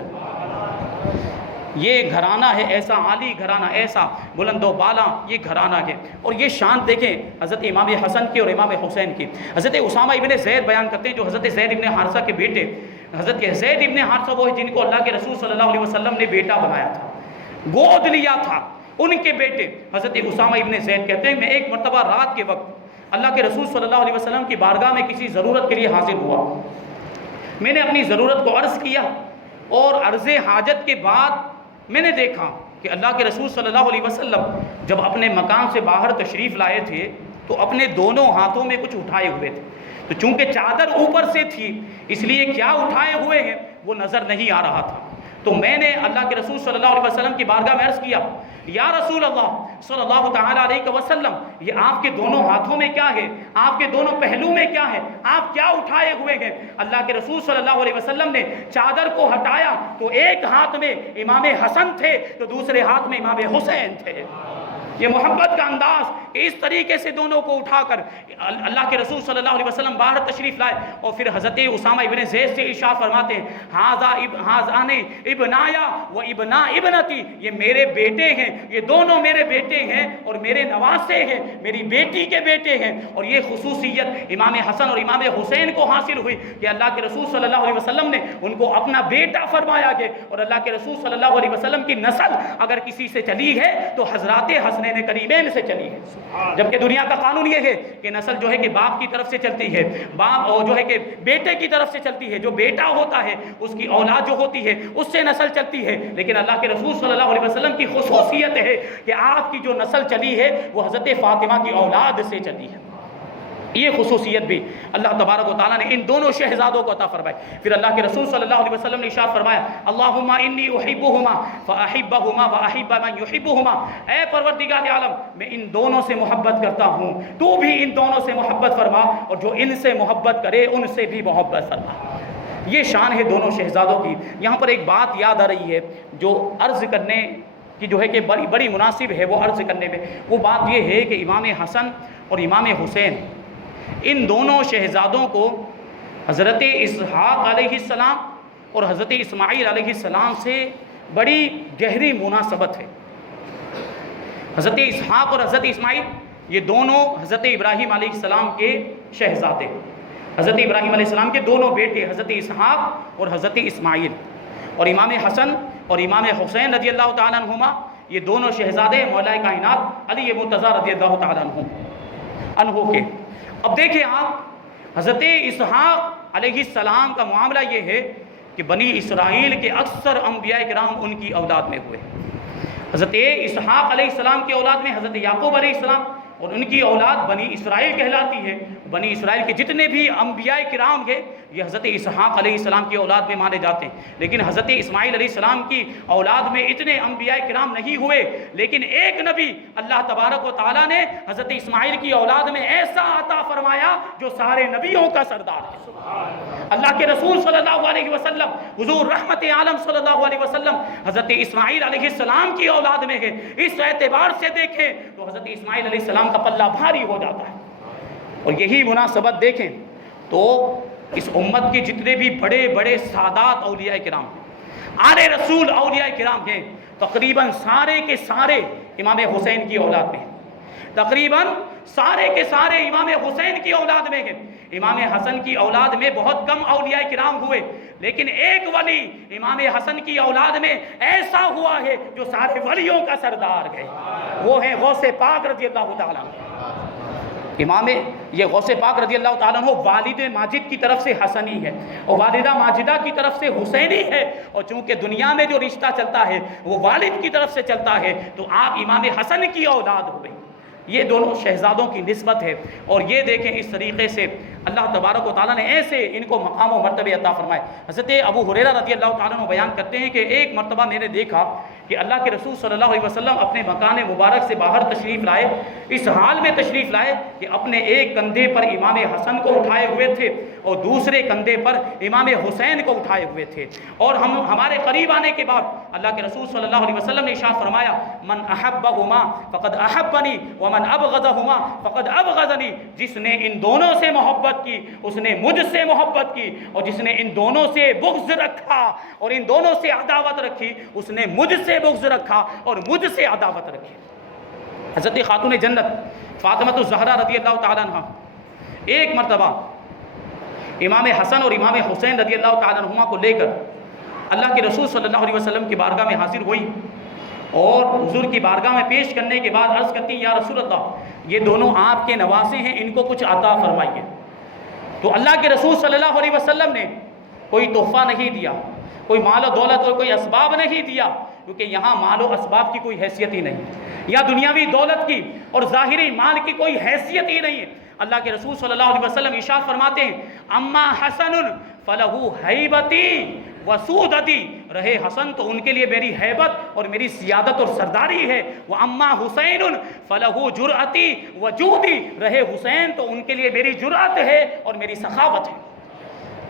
یہ گھرانہ ہے ایسا عالی گھرانہ، ایسا بلند و بالا یہ گھرانہ ہے. اور یہ شان دیکھیں حضرت امام حسن کی اور امام حسین کی. حضرت اسامہ ابن زید بیان کرتے ہیں، جو حضرت زید ابن حارثہ کے بیٹے، حضرت زید ابن حارثہ وہ ہے جن کو اللہ کے رسول صلی اللہ علیہ وسلم نے بیٹا بنایا تھا، گود لیا تھا. ان کے بیٹے حضرت اسامہ ابن زید کہتے ہیں، میں ایک مرتبہ رات کے وقت اللہ کے رسول صلی اللہ علیہ وسلم کی بارگاہ میں کسی ضرورت کے لیے حاضر ہوا. میں نے اپنی ضرورت کو عرض کیا اور عرض حاجت کے بعد میں نے دیکھا کہ اللہ کے رسول صلی اللہ علیہ وسلم جب اپنے مکان سے باہر تشریف لائے تھے تو اپنے دونوں ہاتھوں میں کچھ اٹھائے ہوئے تھے. تو چونکہ چادر اوپر سے تھی اس لیے کیا اٹھائے ہوئے ہیں وہ نظر نہیں آ رہا تھا. تو میں نے اللہ کے رسول صلی اللہ علیہ وسلم کی بارگاہ میں عرض کیا، یا رسول اللہ صلی اللہ تعالیٰ علیہ وسلم، یہ آپ کے دونوں ہاتھوں میں کیا ہے، آپ کے دونوں پہلو میں کیا ہے، آپ کیا اٹھائے ہوئے ہیں؟ اللہ کے رسول صلی اللہ علیہ وسلم نے چادر کو ہٹایا تو ایک ہاتھ میں امام حسن تھے تو دوسرے ہاتھ میں امام حسین تھے. یہ محبت کا انداز کہ اس طریقے سے دونوں کو اٹھا کر اللہ کے رسول صلی اللہ علیہ وسلم باہر تشریف لائے. اور پھر حضرت اسامہ ابن زید سے ارشاد فرماتے ہیں، ہاذان ابنایا و ابنا ابنتی، یہ میرے بیٹے ہیں، یہ دونوں میرے بیٹے ہیں اور میرے نواسے ہیں، میری بیٹی کے بیٹے ہیں. اور یہ خصوصیت امام حسن اور امام حسین کو حاصل ہوئی کہ اللہ کے رسول صلی اللہ علیہ وسلم نے ان کو اپنا بیٹا فرمایا گیا. اور اللہ کے رسول صلی اللہ علیہ وسلم کی نسل اگر کسی سے چلی ہے تو حضرات حسنین کریمین سے چلی ہے. جبکہ دنیا کا قانون یہ ہے کہ نسل جو ہے کہ باپ کی طرف سے چلتی ہے، باپ اور جو ہے کہ بیٹے کی طرف سے چلتی ہے، جو بیٹا ہوتا ہے اس کی اولاد جو ہوتی ہے اس سے نسل چلتی ہے. لیکن اللہ کے رسول صلی اللہ علیہ وسلم کی خصوصیت ہے کہ آپ کی جو نسل چلی ہے وہ حضرت فاطمہ کی اولاد سے چلی ہے. یہ خصوصیت بھی اللہ تبارک و تعالیٰ نے ان دونوں شہزادوں کو عطا فرمائی. پھر اللہ کے رسول صلی اللہ علیہ وسلم نے ارشاد فرمایا، اللہم انی احبہما فاحبہما واحب من یحبہما، اے پروردگار عالم میں ان دونوں سے محبت کرتا ہوں، تو بھی ان دونوں سے محبت فرما اور جو ان سے محبت کرے ان سے بھی محبت فرما. یہ شان ہے دونوں شہزادوں کی. یہاں پر ایک بات یاد آ رہی ہے جو عرض کرنے کی جو ہے کہ بڑی مناسب ہے وہ عرض کرنے میں. وہ بات یہ ہے کہ امام حسن اور امام حسین ان دونوں شہزادوں کو حضرت اسحاق علیہ السلام اور حضرت اسماعیل علیہ السلام سے بڑی گہری مناسبت ہے. حضرت اسحاق اور حضرت اسماعیل یہ دونوں حضرت ابراہیم علیہ السلام کے شہزادے، حضرت ابراہیم علیہ السلام کے دونوں بیٹے حضرت اسحاق اور حضرت اسماعیل. اور امام حسن اور امام حسین رضی اللہ تعالیٰ عنہما یہ دونوں شہزادے مولا کائنات علی مرتضیٰ رضی اللہ تعالیٰ عنہ کے. اب دیکھیں آپ حضرت اسحاق علیہ السلام کا معاملہ یہ ہے کہ بنی اسرائیل کے اکثر انبیاء کرام ان کی اولاد میں ہوئے. حضرت اسحاق علیہ السلام کی اولاد میں حضرت یعقوب علیہ السلام اور ان کی اولاد بنی اسرائیل کہلاتی ہے. بنی اسرائیل کے جتنے بھی انبیاء کرام ہیں یہ حضرت اسحاق علیہ السلام کی اولاد میں مانے جاتے ہیں. لیکن حضرت اسماعیل علیہ السلام کی اولاد میں اتنے انبیاء کرام نہیں ہوئے، لیکن ایک نبی اللہ تبارک و تعالیٰ نے حضرت اسماعیل کی اولاد میں ایسا عطا فرمایا جو سارے نبیوں کا سردار ہے. اللہ کے رسول صلی اللہ علیہ وسلم حضور رحمت عالم صلی اللہ علیہ وسلم حضرت اسماعیل علیہ السلام کی اولاد میں ہے. اس اعتبار سے دیکھیں تو حضرت اسماعیل علیہ السلام کا پلہ بھاری ہو جاتا ہے. اور یہی مناسبت دیکھیں تو اس امت کے جتنے بھی بڑے بڑے سادات اولیاء کرام آل رسول اولیاء کرام ہیں، تقریباً سارے کے سارے امام حسین کی اولاد میں، تقریباً سارے کے سارے امام حسین کی اولاد میں ہیں۔ امام حسن کی اولاد میں بہت کم اولیاء کرام ہوئے، لیکن ایک ولی امام حسن کی اولاد میں ایسا ہوا ہے جو سارے ولیوں کا سردار ہے، وہ ہے غوث پاک رضی اللہ تعالیٰ عنہ۔ امام یہ غوث پاک رضی اللہ تعالیٰ عنہ والد ماجد کی طرف سے حسنی ہے اور والدہ ماجدہ کی طرف سے حسینی ہے، اور چونکہ دنیا میں جو رشتہ چلتا ہے وہ والد کی طرف سے چلتا ہے، تو آپ امام حسن کی اولاد ہوئے۔ یہ دونوں شہزادوں کی نسبت ہے، اور یہ دیکھیں اس طریقے سے اللہ تبارک و تعالیٰ نے ایسے ان کو مقام و مرتبے عطا فرمائے۔ حضرت ابو ہریرہ رضی اللہ تعالیٰ عنہ بیان کرتے ہیں کہ ایک مرتبہ میں نے دیکھا کہ اللہ کے رسول صلی اللہ علیہ وسلم اپنے مکان مبارک سے باہر تشریف لائے، اس حال میں تشریف لائے کہ اپنے ایک کندھے پر امام حسن کو اٹھائے ہوئے تھے اور دوسرے کندھے پر امام حسین کو اٹھائے ہوئے تھے، اور ہمارے قریب آنے کے بعد اللہ کے رسول صلی اللہ علیہ وسلم نے ارشاد فرمایا من احبہما فقد احبنی ومن ابغضہما فقد ابغضنی، جس نے ان دونوں سے محبت کی اس نے مجھ سے محبت کی، اور جس نے ان دونوں سے بغض رکھا اور ان دونوں سے عداوت رکھی اس نے مجھ سے بغض رکھا اور مجھ سے عداوت رکھی۔ حضرت خاتون جنت فاطمہ الزہرا رضی اللہ تعالیٰ عنہ ایک مرتبہ امام حسن اور امام حسین رضی اللہ تعالیٰ عنہما کو لے کر اللہ کے رسول صلی اللہ علیہ وسلم کی بارگاہ میں حاضر ہوئی، اور حضور کی بارگاہ میں پیش کرنے کے بعد عرض کرتی یا رسول اللہ یہ دونوں آپ کے نواسے ہیں، ان کو کچھ عطا فرمائیے۔ تو اللہ کے رسول صلی اللہ علیہ وسلم نے کوئی تحفہ نہیں دیا، کوئی مال و دولت اور کوئی اسباب نہیں دیا، کیونکہ یہاں مال و اسباب کی کوئی حیثیت ہی نہیں، یا دنیاوی دولت کی اور ظاہری مال کی کوئی حیثیت ہی نہیں ہے۔ اللہ کے رسول صلی اللہ علیہ وسلم ارشاد فرماتے ہیں اما حسن فلہو حیبتی وسودتی، رہے حسن تو ان کے لیے میری حیبت اور میری سیادت اور سرداری ہے، وَأَمَّا حُسَيْنٌ فَلَهُ جُرْأَتِي وَجُودِي، رہے حسین تو ان کے لیے میری جرأت ہے اور میری سخاوت ہے۔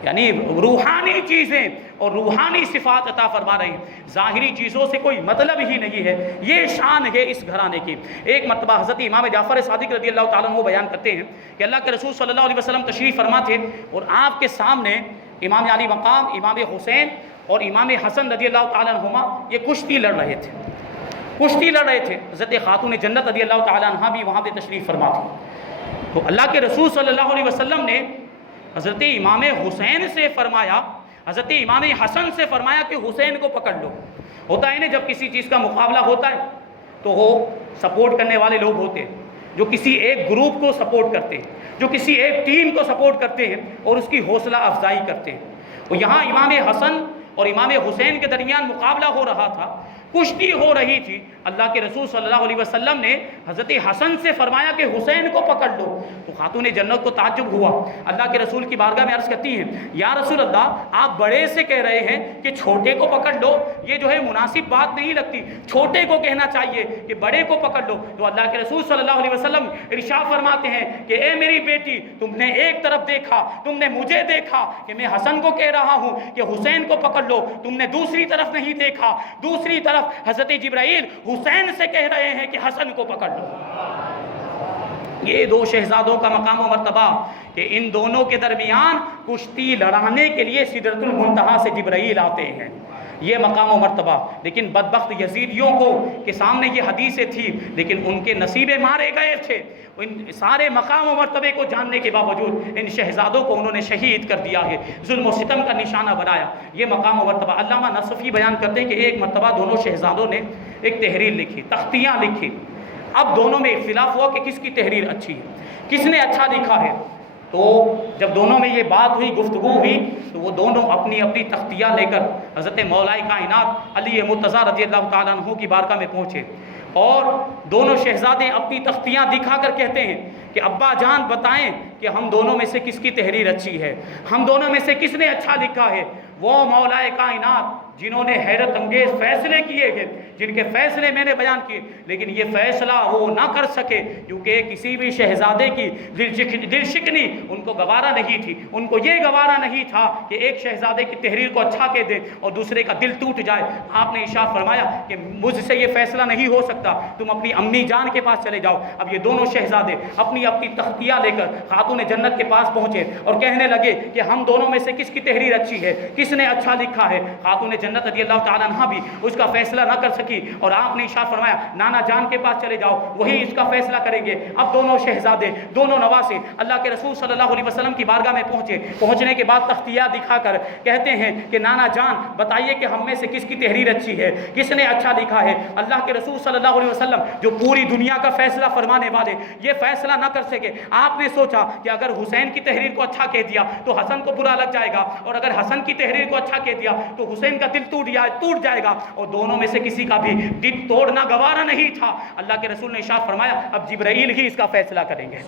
یعنی روحانی چیزیں اور روحانی صفات عطا فرما رہے ہیں، ظاہری چیزوں سے کوئی مطلب ہی نہیں ہے، یہ شان ہے اس گھرانے کی۔ ایک مرتبہ حضرت امام جعفر صادق رضی اللہ تعالیٰ عنہ بیان کرتے ہیں کہ اللہ کے رسول صلی اللہ علیہ وسلم تشریف فرما تھے، اور آپ کے سامنے امام علی مقام امام حسین اور امام حسن رضی اللہ تعالیٰ عنہما یہ کشتی لڑ رہے تھے۔ حضرت خاتون جنت رضی اللہ تعالیٰ عنہ بھی وہاں پہ تشریف فرما تھی۔ تو اللہ کے رسول صلی اللہ علیہ وسلم نے حضرت امام حسین سے فرمایا، حضرت امام حسن سے فرمایا کہ حسین کو پکڑ لو۔ ہوتا ہے نا جب کسی چیز کا مقابلہ ہوتا ہے تو وہ سپورٹ کرنے والے لوگ ہوتے ہیں جو کسی ایک گروپ کو سپورٹ کرتے ہیں، جو کسی ایک ٹیم کو سپورٹ کرتے ہیں اور اس کی حوصلہ افزائی کرتے ہیں۔ تو یہاں امام حسن اور امام حسین کے درمیان مقابلہ ہو رہا تھا، کشتی ہو رہی تھی۔ اللہ کے رسول صلی اللہ علیہ وسلم نے حضرت حسن سے فرمایا کہ حسین کو پکڑ لو۔ تو خاتون جنت کو تعجب ہوا، اللہ کے رسول کی بارگاہ میں عرض کرتی ہیں یا رسول اللہ آپ بڑے سے کہہ رہے ہیں کہ چھوٹے کو پکڑ لو، یہ جو ہے مناسب بات نہیں لگتی، چھوٹے کو کہنا چاہیے کہ بڑے کو پکڑ لو۔ تو اللہ کے رسول صلی اللہ علیہ وسلم ارشاد فرماتے ہیں کہ اے میری بیٹی تم نے ایک طرف دیکھا، تم نے مجھے دیکھا کہ میں حسن کو کہہ رہا ہوں کہ حسین کو پکڑ لو، تم نے دوسری طرف نہیں دیکھا، دوسری طرف حضرت جبرائیل حسین سے کہہ رہے ہیں کہ حسن کو پکڑ لو۔ یہ دو شہزادوں کا مقام و مرتبہ کہ ان دونوں کے درمیان کشتی لڑانے کے لیے سدرۃ المنتہا سے جبرائیل آتے ہیں، یہ مقام و مرتبہ۔ لیکن بدبخت یزیدیوں کو کے سامنے یہ حدیثیں تھی، لیکن ان کے نصیبے مارے گئے تھے۔ ان سارے مقام و مرتبے کو جاننے کے باوجود ان شہزادوں کو انہوں نے شہید کر دیا ہے، ظلم و ستم کا نشانہ بنایا، یہ مقام و مرتبہ۔ علامہ نصفی بیان کرتے ہیں کہ ایک مرتبہ دونوں شہزادوں نے ایک تحریر لکھی، تختیاں لکھی۔ اب دونوں میں اختلاف ہوا کہ کس کی تحریر اچھی ہے، کس نے اچھا لکھا ہے۔ تو جب دونوں میں یہ بات ہوئی، گفتگو ہوئی، تو وہ دونوں اپنی اپنی تختیاں لے کر حضرت مولا کائنات علی مرتضیٰ رضی اللہ تعالیٰ عنہ کی بارگاہ میں پہنچے، اور دونوں شہزادے اپنی تختیاں دکھا کر کہتے ہیں کہ ابا جان بتائیں کہ ہم دونوں میں سے کس کی تحریر اچھی ہے، ہم دونوں میں سے کس نے اچھا لکھا ہے۔ وہ مولا کائنات جنہوں نے حیرت انگیز فیصلے کیے ہیں، جن کے فیصلے میں نے بیان کیے، لیکن یہ فیصلہ وہ نہ کر سکے کیونکہ کسی بھی شہزادے کی دل شکنی ان کو گوارا نہیں تھی۔ ان کو یہ گوارا نہیں تھا کہ ایک شہزادے کی تحریر کو اچھا کہہ دے اور دوسرے کا دل ٹوٹ جائے۔ آپ نے ارشاد فرمایا کہ مجھ سے یہ فیصلہ نہیں ہو سکتا، تم اپنی امی جان کے پاس چلے جاؤ۔ اب یہ دونوں شہزادے اپنی اپنی تختیاں لے کر خاتون جنت کے پاس پہنچے اور کہنے لگے کہ ہم دونوں میں سے کس کی تحریر اچھی ہے، کس نے اچھا لکھا ہے۔ خاتون جنت رضی اللہ تعالیٰ عنہ بھی اس کا فیصلہ نہ کر سکی اور آپ نے ارشاد فرمایا نانا جان کے پاس چلے جاؤ، وہی اس کا فیصلہ کریں گے۔ اب دونوں شہزادے، دونوں نواسے اللہ کے رسول صلی اللہ علیہ وسلم کی بارگاہ میں پہنچنے کے بعد تختیاں دکھا کر کہتے ہیں کہ نانا جان بتائیے کہ ہم میں سے کس کی تحریر اچھی ہے، کس نے اچھا لکھا ہے۔ اللہ کے رسول صلی اللہ علیہ وسلم جو پوری دنیا کا فیصلہ فرمانے والے یہ فیصلہ نہ کر سکے۔ آپ نے سوچا کہ اگر حسین کی تحریر کو اچھا کہہ دیا تو حسن کو برا لگ جائے گا، اور اگر حسن کی تحریر کو اچھا کہہ دیا تو حسین کا دل ٹوٹ جائے گا، اور دونوں میں سے کسی کا بھی دل توڑنا گوارا نہیں تھا۔ اللہ کے رسول نے ارشاد فرمایا اب جبرائیل ہی اس کا فیصلہ کریں گے۔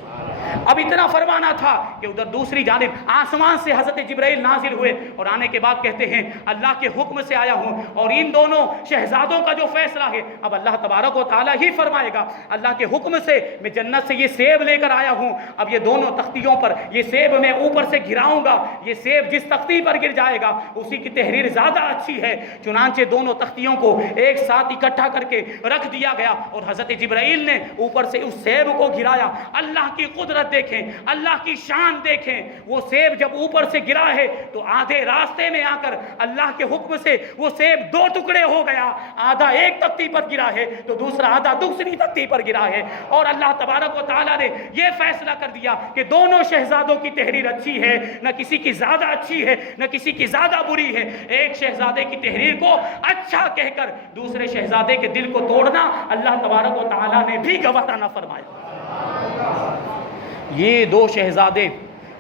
اب اتنا فرمانا تھا کہ ادھر دوسری جانب آسمان سے حضرت جبرائیل نازل ہوئے اور آنے کے بعد کہتے ہیں اللہ کے حکم سے آیا ہوں، اور ان دونوں شہزادوں کا جو فیصلہ ہے اب اللہ تبارک و تعالیٰ ہی فرمائے گا۔ اللہ کے حکم سے میں جنت سے یہ سیب لے کر آیا ہوں، اب یہ دونوں تختیوں پر یہ سیب میں اوپر سے گراؤں گا، یہ سیب جس تختی پر گر جائے گا اسی کی تحریر زیادہ اچھی ہے۔ چنانچہ دونوں تختیوں کو ایک ساتھ اکٹھا کر کے رکھ دیا گیا اور حضرت جبرائیل نے اوپر سے اس سیب کو گرایا۔ اللہ کی قدرت دیکھیں، اللہ کی شان دیکھیں، وہ سیب جب اوپر سے گرا ہے تو آدھے راستے میں آ کر اللہ کے حکم سے وہ سیب دو ٹکڑے ہو گیا، آدھا ایک تختی پر گرا ہے تو دوسرا آدھا دوسری تختی پر گرا ہے، اور اللہ تبارک و تعالیٰ نے یہ فیصلہ کر دیا کہ دونوں شہزادوں کی تحریر اچھی ہے، نہ کسی کی زیادہ اچھی ہے نہ کسی کی زیادہ بری ہے۔ ایک شہزادے کی تحریر کو اچھا کہہ کر دوسرے شہزادے کے دل کو توڑنا اللہ تبارک و تعالیٰ نے بھی گوارا نہ فرمایا۔ یہ دو شہزادے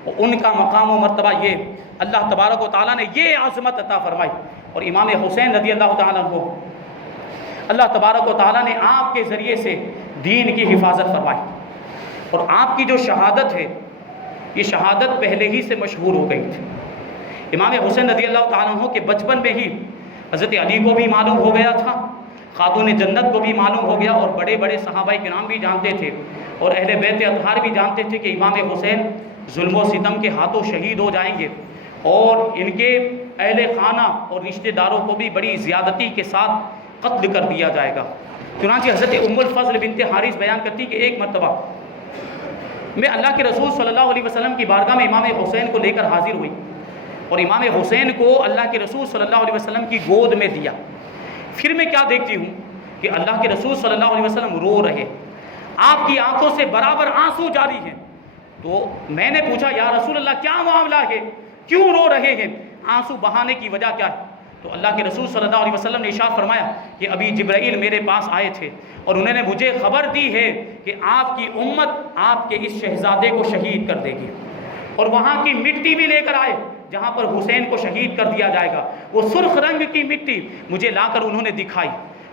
ان کا مقام و مرتبہ، یہ اللہ تبارک و تعالیٰ نے یہ عظمت عطا فرمائی، اور امام حسین رضی اللہ تعالیٰ عنہ اللہ تبارک و تعالیٰ نے آپ کے ذریعے سے دین کی حفاظت فرمائی، اور آپ کی جو شہادت ہے یہ شہادت پہلے ہی سے مشہور ہو گئی تھی۔ امام حسین رضی اللہ تعالیٰ عنہ کے بچپن میں ہی حضرت علی کو بھی معلوم ہو گیا تھا، خاتون جنت کو بھی معلوم ہو گیا، اور بڑے بڑے صحابہ کرام بھی جانتے تھے اور اہل بیت اطہار بھی جانتے تھے کہ امام حسین ظلم و ستم کے ہاتھوں شہید ہو جائیں گے، اور ان کے اہل خانہ اور رشتہ داروں کو بھی بڑی زیادتی کے ساتھ قتل کر دیا جائے گا۔ چنانچہ حضرت ام الفضل بنت حارث بیان کرتی کہ ایک مرتبہ میں اللہ کے رسول صلی اللہ علیہ وسلم کی بارگاہ میں امام حسین کو لے کر حاضر ہوئی، اور امام حسین کو اللہ کے رسول صلی اللہ علیہ وسلم کی گود میں دیا۔ پھر میں کیا دیکھتی ہوں کہ اللہ کے رسول صلی اللہ علیہ وسلم رو رہے، آپ کی آنکھوں سے برابر آنسو جاری ہیں۔ تو میں نے پوچھا یا رسول اللہ کیا معاملہ ہے، کیوں رو رہے ہیں، آنسو بہانے کی وجہ کیا ہے؟ تو اللہ کے رسول صلی اللہ علیہ وسلم نے ارشاد فرمایا کہ ابھی جبرائیل میرے پاس آئے تھے اور انہوں نے مجھے خبر دی ہے کہ آپ کی امت آپ کے اس شہزادے کو شہید کر دے گی، اور وہاں کی مٹی بھی لے کر آئے جہاں پر حسین کو شہید کر دیا جائے گا، وہ سرخ رنگ کی مٹی مجھے لا کر انہوں نے دکھائی۔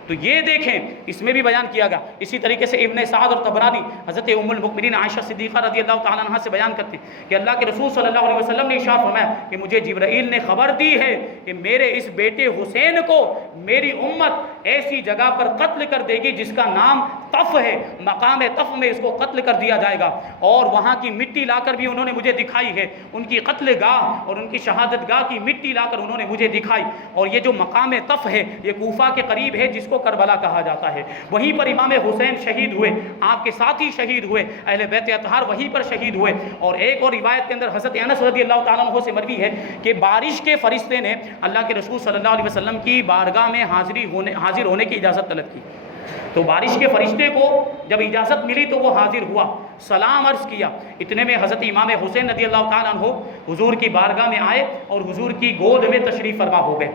تو یہ دیکھیں اس میں بھی بیان کیا گیا۔ اسی طریقے سے ابن سعد اور طبرانی حضرت ام المؤمنین عائشہ صدیقہ رضی اللہ تعالیٰ عنہ سے بیان کرتے ہیں کہ اللہ کے رسول صلی اللہ علیہ وسلم نے ارشاد فرمایا کہ مجھے جبرائیل نے خبر دی ہے کہ میرے اس بیٹے حسین کو میری امت ایسی جگہ پر قتل کر دے گی جس کا نام طف ہے، مقام طف میں اس کو قتل کر دیا جائے گا، اور وہاں کی مٹی لا کر بھی انہوں نے مجھے دکھائی ہے، ان کی قتل گاہ اور ان کی شہادت گاہ کی مٹی لا کر انہوں نے مجھے دکھائی، اور یہ جو مقام طف ہے یہ کوفہ کے قریب ہے جس کو کربلا کہا جاتا ہے، وہیں پر امام حسین شہید ہوئے، آپ کے ساتھی شہید ہوئے، اہل بیت اطہار وہیں پر شہید ہوئے۔ اور ایک اور روایت کے اندر حضرت انس رضی اللہ تعالیٰ عنہ سے مروی ہے کہ بارش کے فرشتے نے اللہ کے رسول صلی اللہ علیہ وسلم کی بارگاہ میں حاضر ہونے کی اجازت طلب کی، تو بارش کے فرشتے کو جب اجازت ملی تو وہ حاضر ہوا، سلام عرض کیا، اتنے میں حضرت امام حسین رضی اللہ تعالیٰ عنہ حضور کی بارگاہ میں آئے اور حضور کی گود میں تشریف فرما ہو گئے،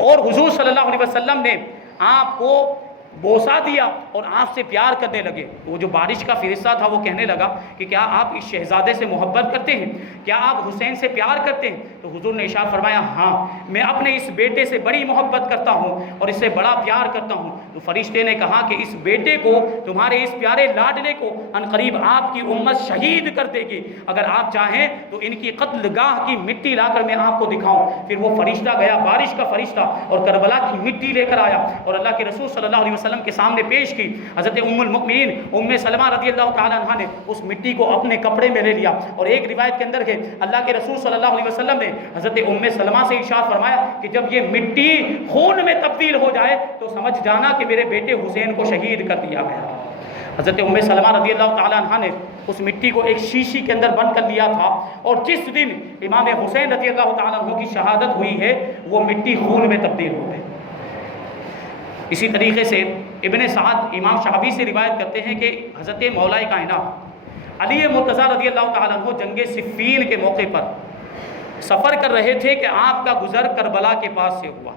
اور حضور صلی اللہ علیہ وسلم نے آپ کو بوسہ دیا اور آپ سے پیار کرنے لگے۔ وہ جو بارش کا فرشتہ تھا وہ کہنے لگا کہ کیا آپ اس شہزادے سے محبت کرتے ہیں؟ کیا آپ حسین سے پیار کرتے ہیں؟ تو حضور نے ارشاد فرمایا ہاں، میں اپنے اس بیٹے سے بڑی محبت کرتا ہوں اور اس سے بڑا پیار کرتا ہوں۔ تو فرشتے نے کہا کہ اس بیٹے کو، تمہارے اس پیارے لاڈلے کو عنقریب آپ کی امت شہید کر دے گی، اگر آپ چاہیں تو ان کی قتل گاہ کی مٹی لا کر میں آپ کو دکھاؤں۔ پھر وہ فرشتہ گیا، بارش کا فرشتہ، اور کربلا کی مٹی لے کر آیا اور اللہ کے رسول صلی اللہ علیہ وسلم کے سامنے پیش کی۔ حضرت ام المؤمنین ام سلمہ رضی اللہ تعالی عنہ نے اس مٹی کو اپنے کپڑے میں لے لیا، اور ایک روایت کے اندر ہے اللہ کے رسول صلی اللہ علیہ وسلم نے حضرت ام سلمہ سے ارشاد فرمایا کہ جب یہ مٹی خون میں تبدیل ہو جائے تو سمجھ جانا کہ میرے بیٹے حسین کو شہید کر دیا گیا۔ حضرت ام سلمہ رضی اللہ تعالی عنہ نے اس مٹی کو ایک شیشی کے اندر بند کر لیا تھا، اور جس دن امام حسین رضی اللہ تعالی عنہ کی شہادت ہوئی ہے وہ مٹی خون میں تبدیل ہو گئی۔ اسی طریقے سے ابن سعد امام شعبی سے روایت کرتے ہیں کہ حضرت مولا کائنات علی مرتضیٰ رضی اللہ تعالیٰ عنہ جنگ صفین کے موقع پر سفر کر رہے تھے کہ آپ کا گزر کربلا کے پاس سے ہوا۔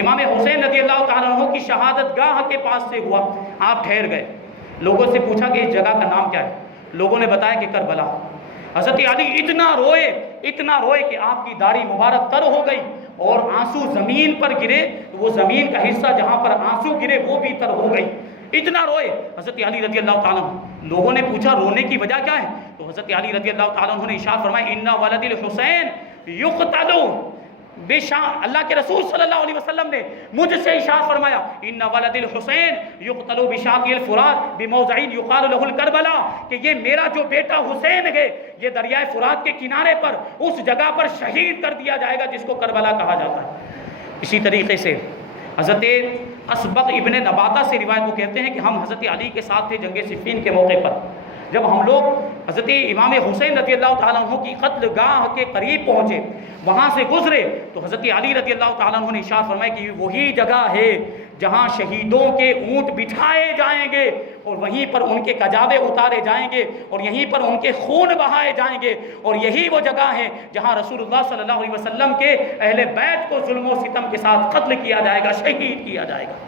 امام حسین رضی اللہ تعالیٰ عنہ کی شہادت گاہ کے پاس سے ہوا۔ آپ ٹھہر گئے، لوگوں سے پوچھا کہ اس جگہ کا نام کیا ہے؟ لوگوں نے بتایا کہ کربلا۔ حضرت علی اتنا روئے کہ آپ کی داڑھی مبارک تر ہو گئی اور آنسو زمین پر گرے، تو وہ زمین کا حصہ جہاں پر آنسو گرے وہ بھی تر ہو گئی، اتنا روئے حضرت علی رضی اللہ تعالیٰ عنہ۔ لوگوں نے پوچھا رونے کی وجہ کیا ہے؟ تو حضرت علی رضی اللہ تعالیٰ عنہ نے ارشاد فرمایا ان ولد الحسین یقتل، بے شک اللہ کے رسول صلی اللہ علیہ وسلم نے مجھ سے ارشاد فرمایا ان ولد الحسین یقتل بشاطئ الفرات بموضع یقال له الکربلا، کہ یہ میرا جو بیٹا حسین ہے یہ دریائے فرات کے کنارے پر اس جگہ پر شہید کر دیا جائے گا جس کو کربلا کہا جاتا ہے۔ اسی طریقے سے حضرت اسبق ابن نباتہ سے روایت وہ کہتے ہیں کہ ہم حضرت علی کے ساتھ تھے جنگ صفین کے موقع پر۔ جب ہم لوگ حضرت امام حسین رضی اللہ تعالیٰ عنہ کی قتل گاہ کے قریب پہنچے، وہاں سے گزرے، تو حضرت علی رضی اللہ تعالیٰ عنہ نے ارشاد فرمایا کہ وہی جگہ ہے جہاں شہیدوں کے اونٹ بٹھائے جائیں گے اور وہیں پر ان کے کجاوے اتارے جائیں گے اور یہیں پر ان کے خون بہائے جائیں گے، اور یہی وہ جگہ ہے جہاں رسول اللہ صلی اللہ علیہ وسلم کے اہل بیت کو ظلم و ستم کے ساتھ قتل کیا جائے گا، شہید کیا جائے گا۔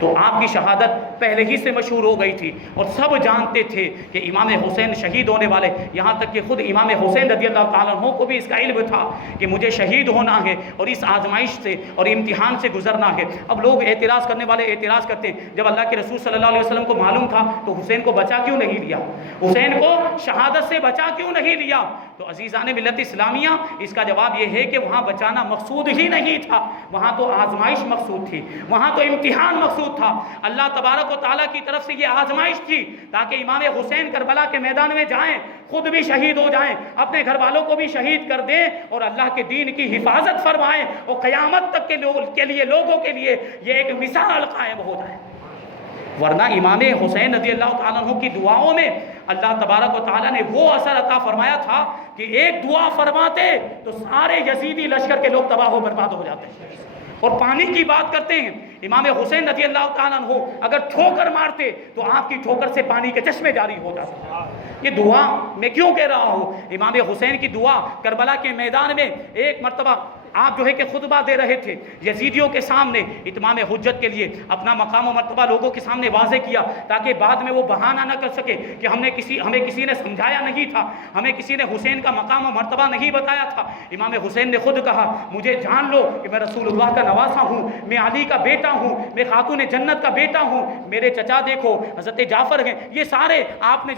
تو آپ کی شہادت پہلے ہی سے مشہور ہو گئی تھی اور سب جانتے تھے کہ امام حسین شہید ہونے والے، یہاں تک کہ خود امام حسین رضی اللہ تعالیٰ عنہ کو بھی اس کا علم تھا کہ مجھے شہید ہونا ہے اور اس آزمائش سے اور امتحان سے گزرنا ہے۔ اب لوگ اعتراض کرنے والے اعتراض کرتے ہیں، جب اللہ کے رسول صلی اللہ علیہ وسلم کو معلوم تھا تو حسین کو بچا کیوں نہیں لیا؟ حسین کو شہادت سے بچا کیوں نہیں لیا؟ تو عزیزان ملت اسلامیہ، اس کا جواب یہ ہے کہ وہاں بچانا مقصود ہی نہیں تھا، وہاں تو آزمائش مقصود تھی، وہاں تو امتحان مقصود تھا۔ اللہ تبارک و تعالیٰ کی طرف سے یہ آزمائش تھی تاکہ امام حسین کربلا کے میدان میں جائیں، خود بھی شہید ہو جائیں، اپنے گھر والوں کو بھی شہید کر دیں اور اللہ کے دین کی حفاظت فرمائیں، اور قیامت تک کے لیے لوگوں کے لیے یہ ایک مثال قائم ہو جائے۔ ورنہ امام حسین رضی اللہ تعالیٰ عنہ کی دعاؤں میں اللہ تبارک و تعالیٰ نے وہ اثر عطا فرمایا تھا کہ ایک دعا فرماتے تو سارے یزیدی لشکر کے لوگ تباہ و برباد ہو جاتے ہیں۔ اور پانی کی بات کرتے ہیں، امام حسین رضی اللہ تعالیٰ عنہ اگر ٹھوکر مارتے تو آپ کی ٹھوکر سے پانی کے چشمے جاری ہو جاتے۔ یہ دعا میں کیوں کہہ رہا ہوں؟ امام حسین کی دعا کربلا کے میدان میں ایک مرتبہ آپ جو ہے کہ خطبہ دے رہے تھے یزیدیوں کے سامنے، اتمام حجت کے لیے اپنا مقام و مرتبہ لوگوں کے سامنے واضح کیا تاکہ بعد میں وہ بہانہ نہ کر سکے کہ ہمیں کسی نے سمجھایا نہیں تھا، ہمیں کسی نے حسین کا مقام و مرتبہ نہیں بتایا تھا۔ امام حسین نے خود کہا مجھے جان لو کہ میں رسول اللہ کا نواسا ہوں، میں علی کا بیٹا ہوں، میں خاتون جنت کا بیٹا ہوں، میرے چچا دیکھو حضرت جعفر ہیں، یہ سارے آپ نے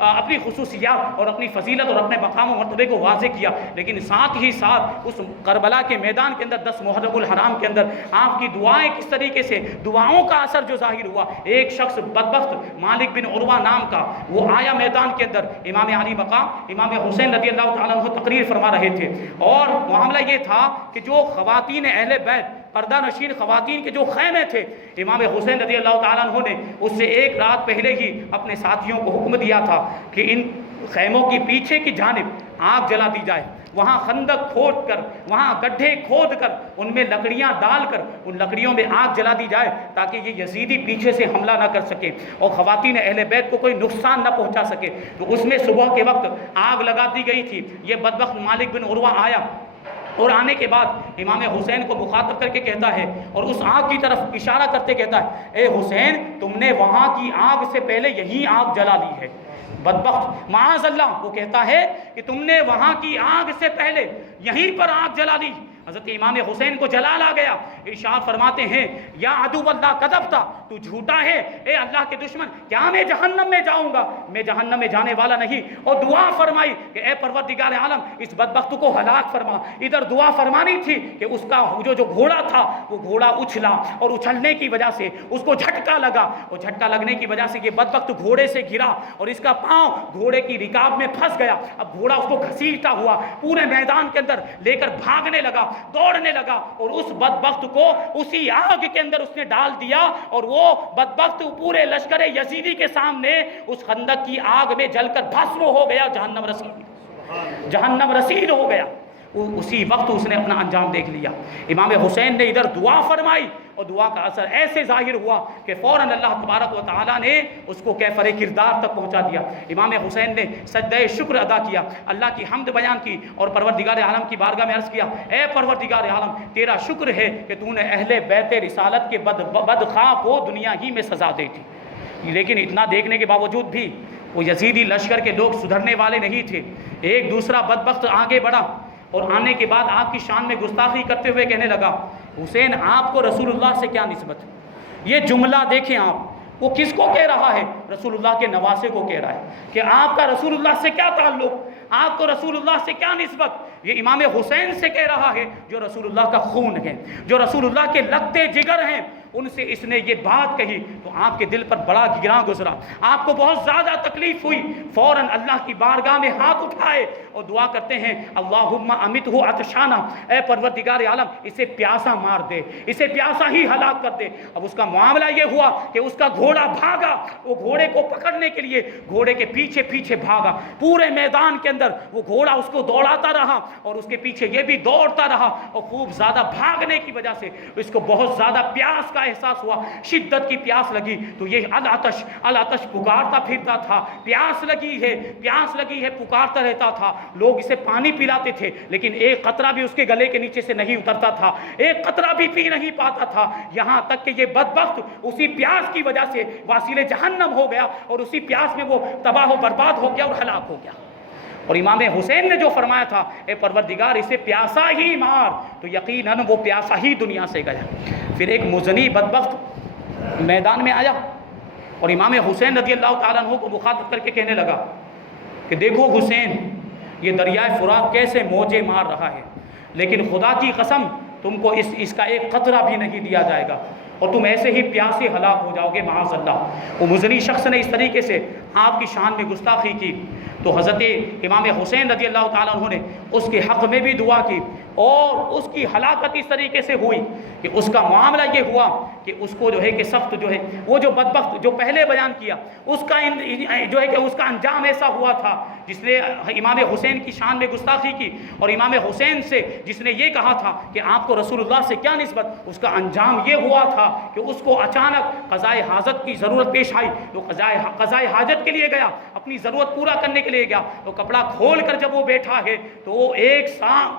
اپنی خصوصیات اور اپنی فضیلت اور اپنے مقام و مرتبے کو واضح کیا۔ لیکن ساتھ ہی ساتھ اس کربلا کے میدان کے اندر 10 محرم الحرام کے اندر آپ کی دعائیں کس طریقے سے، دعاؤں کا اثر جو ظاہر ہوا، ایک شخص بدبخت مالک بن عروہ نام کا وہ آیا میدان کے اندر، امام علی مقام امام حسین رضی اللہ تعالیٰ عنہ تقریر فرما رہے تھے، اور معاملہ یہ تھا کہ جو خواتین اہل بیت پردہ نشین خواتین کے جو خیمے تھے، امام حسین رضی اللہ تعالیٰ عنہ نے اس سے ایک رات پہلے ہی اپنے ساتھیوں کو حکم دیا تھا کہ ان خیموں کی پیچھے کی جانب آگ جلا دی جائے، وہاں خندق کھود کر، وہاں گڈھے کھود کر ان میں لکڑیاں ڈال کر ان لکڑیوں میں آگ جلا دی جائے تاکہ یہ یزیدی پیچھے سے حملہ نہ کر سکے اور خواتین اہل بیت کو کوئی نقصان نہ پہنچا سکے۔ تو اس میں صبح کے وقت آگ لگا دی گئی تھی۔ یہ بدبخت مالک بن عروہ آیا اور آنے کے بعد امام حسین کو مخاطب کر کے کہتا ہے اور اس آگ کی طرف اشارہ کرتے کہتا ہے، اے حسین تم نے وہاں کی آگ سے پہلے یہی آگ جلا لی ہے۔ بدبخت معاذ اللہ، وہ کہتا ہے کہ تم نے وہاں کی آگ سے پہلے یہیں پر آگ جلا لی۔ حضرت امام حسین کو جلال آ گیا، ارشاد فرماتے ہیں، یا عدو اللہ کذبتا، تو جھوٹا ہے اے اللہ کے دشمن، کیا میں جہنم میں جاؤں گا؟ میں جہنم میں جانے والا نہیں۔ اور دعا فرمائی کہ اے پروردگار عالم اس بدبخت کو ہلاک فرما۔ ادھر دعا فرمانی تھی کہ اس کا جو گھوڑا تھا وہ گھوڑا اچھلا، اور اچھلنے کی وجہ سے اس کو جھٹکا لگا، اور جھٹکا لگنے کی وجہ سے یہ بدبخت گھوڑے سے گرا اور اس کا پاؤں گھوڑے کی رکاب میں پھنس گیا۔ اب گھوڑا اس کو گھسیٹتا ہوا پورے میدان کے اندر لے کر بھاگنے لگا، دوڑنے لگا، اور اس بدبخت کو اسی آگ کے اندر اس نے ڈال دیا، اور وہ بدبخت پورے لشکر یزیدی کے سامنے اس خندق کی آگ میں جل کر بھسم ہو گیا، جہنم رسید ہو گیا۔ اسی وقت اس نے اپنا انجام دیکھ لیا۔ امام حسین نے ادھر دعا فرمائی اور دعا کا اثر ایسے ظاہر ہوا کہ فوراً اللہ تبارک و تعالیٰ نے اس کو کیفر کردار تک پہنچا دیا۔ امام حسین نے سجدہ شکر ادا کیا، اللہ کی حمد بیان کی اور پروردگار عالم کی بارگاہ میں عرض کیا، اے پروردگار عالم تیرا شکر ہے کہ تو نے اہل بیت رسالت کے بدخواہ کو دنیا ہی میں سزا دی تھی۔ لیکن اتنا دیکھنے کے باوجود بھی وہ یزیدی لشکر کے لوگ سدھرنے والے نہیں تھے۔ ایک دوسرا بدبخت آگے بڑھا اور آنے کے بعد آپ کی شان میں گستاخی کرتے ہوئے کہنے لگا، حسین آپ کو رسول اللہ سے کیا نسبت؟ یہ جملہ دیکھیں آپ، وہ کس کو کہہ رہا ہے؟ رسول اللہ کے نواسے کو کہہ رہا ہے کہ آپ کا رسول اللہ سے کیا تعلق، آپ کو رسول اللہ سے کیا نسبت؟ یہ امام حسین سے کہہ رہا ہے جو رسول اللہ کا خون ہے، جو رسول اللہ کے لگتے جگر ہیں، ان سے اس نے یہ بات کہی تو آپ کے دل پر بڑا گراں گزرا، آپ کو بہت زیادہ تکلیف ہوئی۔ فوراً اللہ کی بارگاہ میں ہاتھ اٹھائے اور دعا کرتے ہیں، اللہم امیتہ عطشانہ، اے پروردگار عالم اسے پیاسا مار دے، اسے پیاسا ہی ہلاک کر دے۔ اب اس کا معاملہ یہ ہوا کہ اس کا گھوڑا بھاگا، وہ گھوڑے کو پکڑنے کے لیے گھوڑے کے پیچھے پیچھے بھاگا، پورے میدان کے اندر وہ گھوڑا اس کو دوڑاتا رہا اور اس کے پیچھے یہ بھی دوڑتا رہا، اور خوب زیادہ بھاگنے کی وجہ سے اس کو بہت زیادہ پیاس کا احساس ہوا، شدت کی پیاس لگی تو یہ العطش العطش پکارتا پھرتا تھا، پیاس لگی ہے پکارتا رہتا تھا۔ لوگ اسے پانی پلاتے تھے لیکن ایک قطرہ بھی اس کے گلے کے نیچے سے نہیں اترتا تھا، ایک قطرہ بھی پی نہیں پاتا تھا، یہاں تک کہ یہ بدبخت اسی پیاس کی وجہ سے واصل جہنم ہو گیا اور اسی پیاس میں وہ تباہ و برباد ہو گیا اور ہلاک ہو گیا۔ اور امام حسین نے جو فرمایا تھا، اے پروردگار اسے پیاسا ہی مار، تو یقیناً وہ پیاسا ہی دنیا سے گیا۔ پھر ایک مزنی بدبخت میدان میں آیا اور امام حسین رضی اللہ تعالیٰ عنہ کو مخاطب کر کے کہنے لگا کہ دیکھو حسین، یہ دریائے فرات کیسے موجیں مار رہا ہے، لیکن خدا کی قسم تم کو اس کا ایک قطرہ بھی نہیں دیا جائے گا اور تم ایسے ہی پیاسے ہلاک ہو جاؤ گے معاذ اللہ۔ وہ مزنی شخص نے اس طریقے سے آپ کی شان میں گستاخی کی تو حضرت امام حسین رضی اللہ تعالیٰ عنہ نے اس کے حق میں بھی دعا کی، اور اس کی ہلاکت اس طریقے سے ہوئی کہ اس کا معاملہ یہ ہوا کہ اس کو جو ہے کہ سخت جو ہے وہ جو بدبخت جو پہلے بیان کیا اس کا جو ہے کہ اس کا انجام ایسا ہوا تھا، جس نے امام حسین کی شان میں گستاخی کی اور امام حسین سے جس نے یہ کہا تھا کہ آپ کو رسول اللہ سے کیا نسبت، اس کا انجام یہ ہوا تھا کہ اس کو اچانک قضائے حاجت کی ضرورت پیش آئی، تو قضائے حاجت کے لیے گیا، اپنی ضرورت پورا کرنے کے لیے گیا، تو کپڑا کھول کر جب وہ بیٹھا ہے تو وہ ایک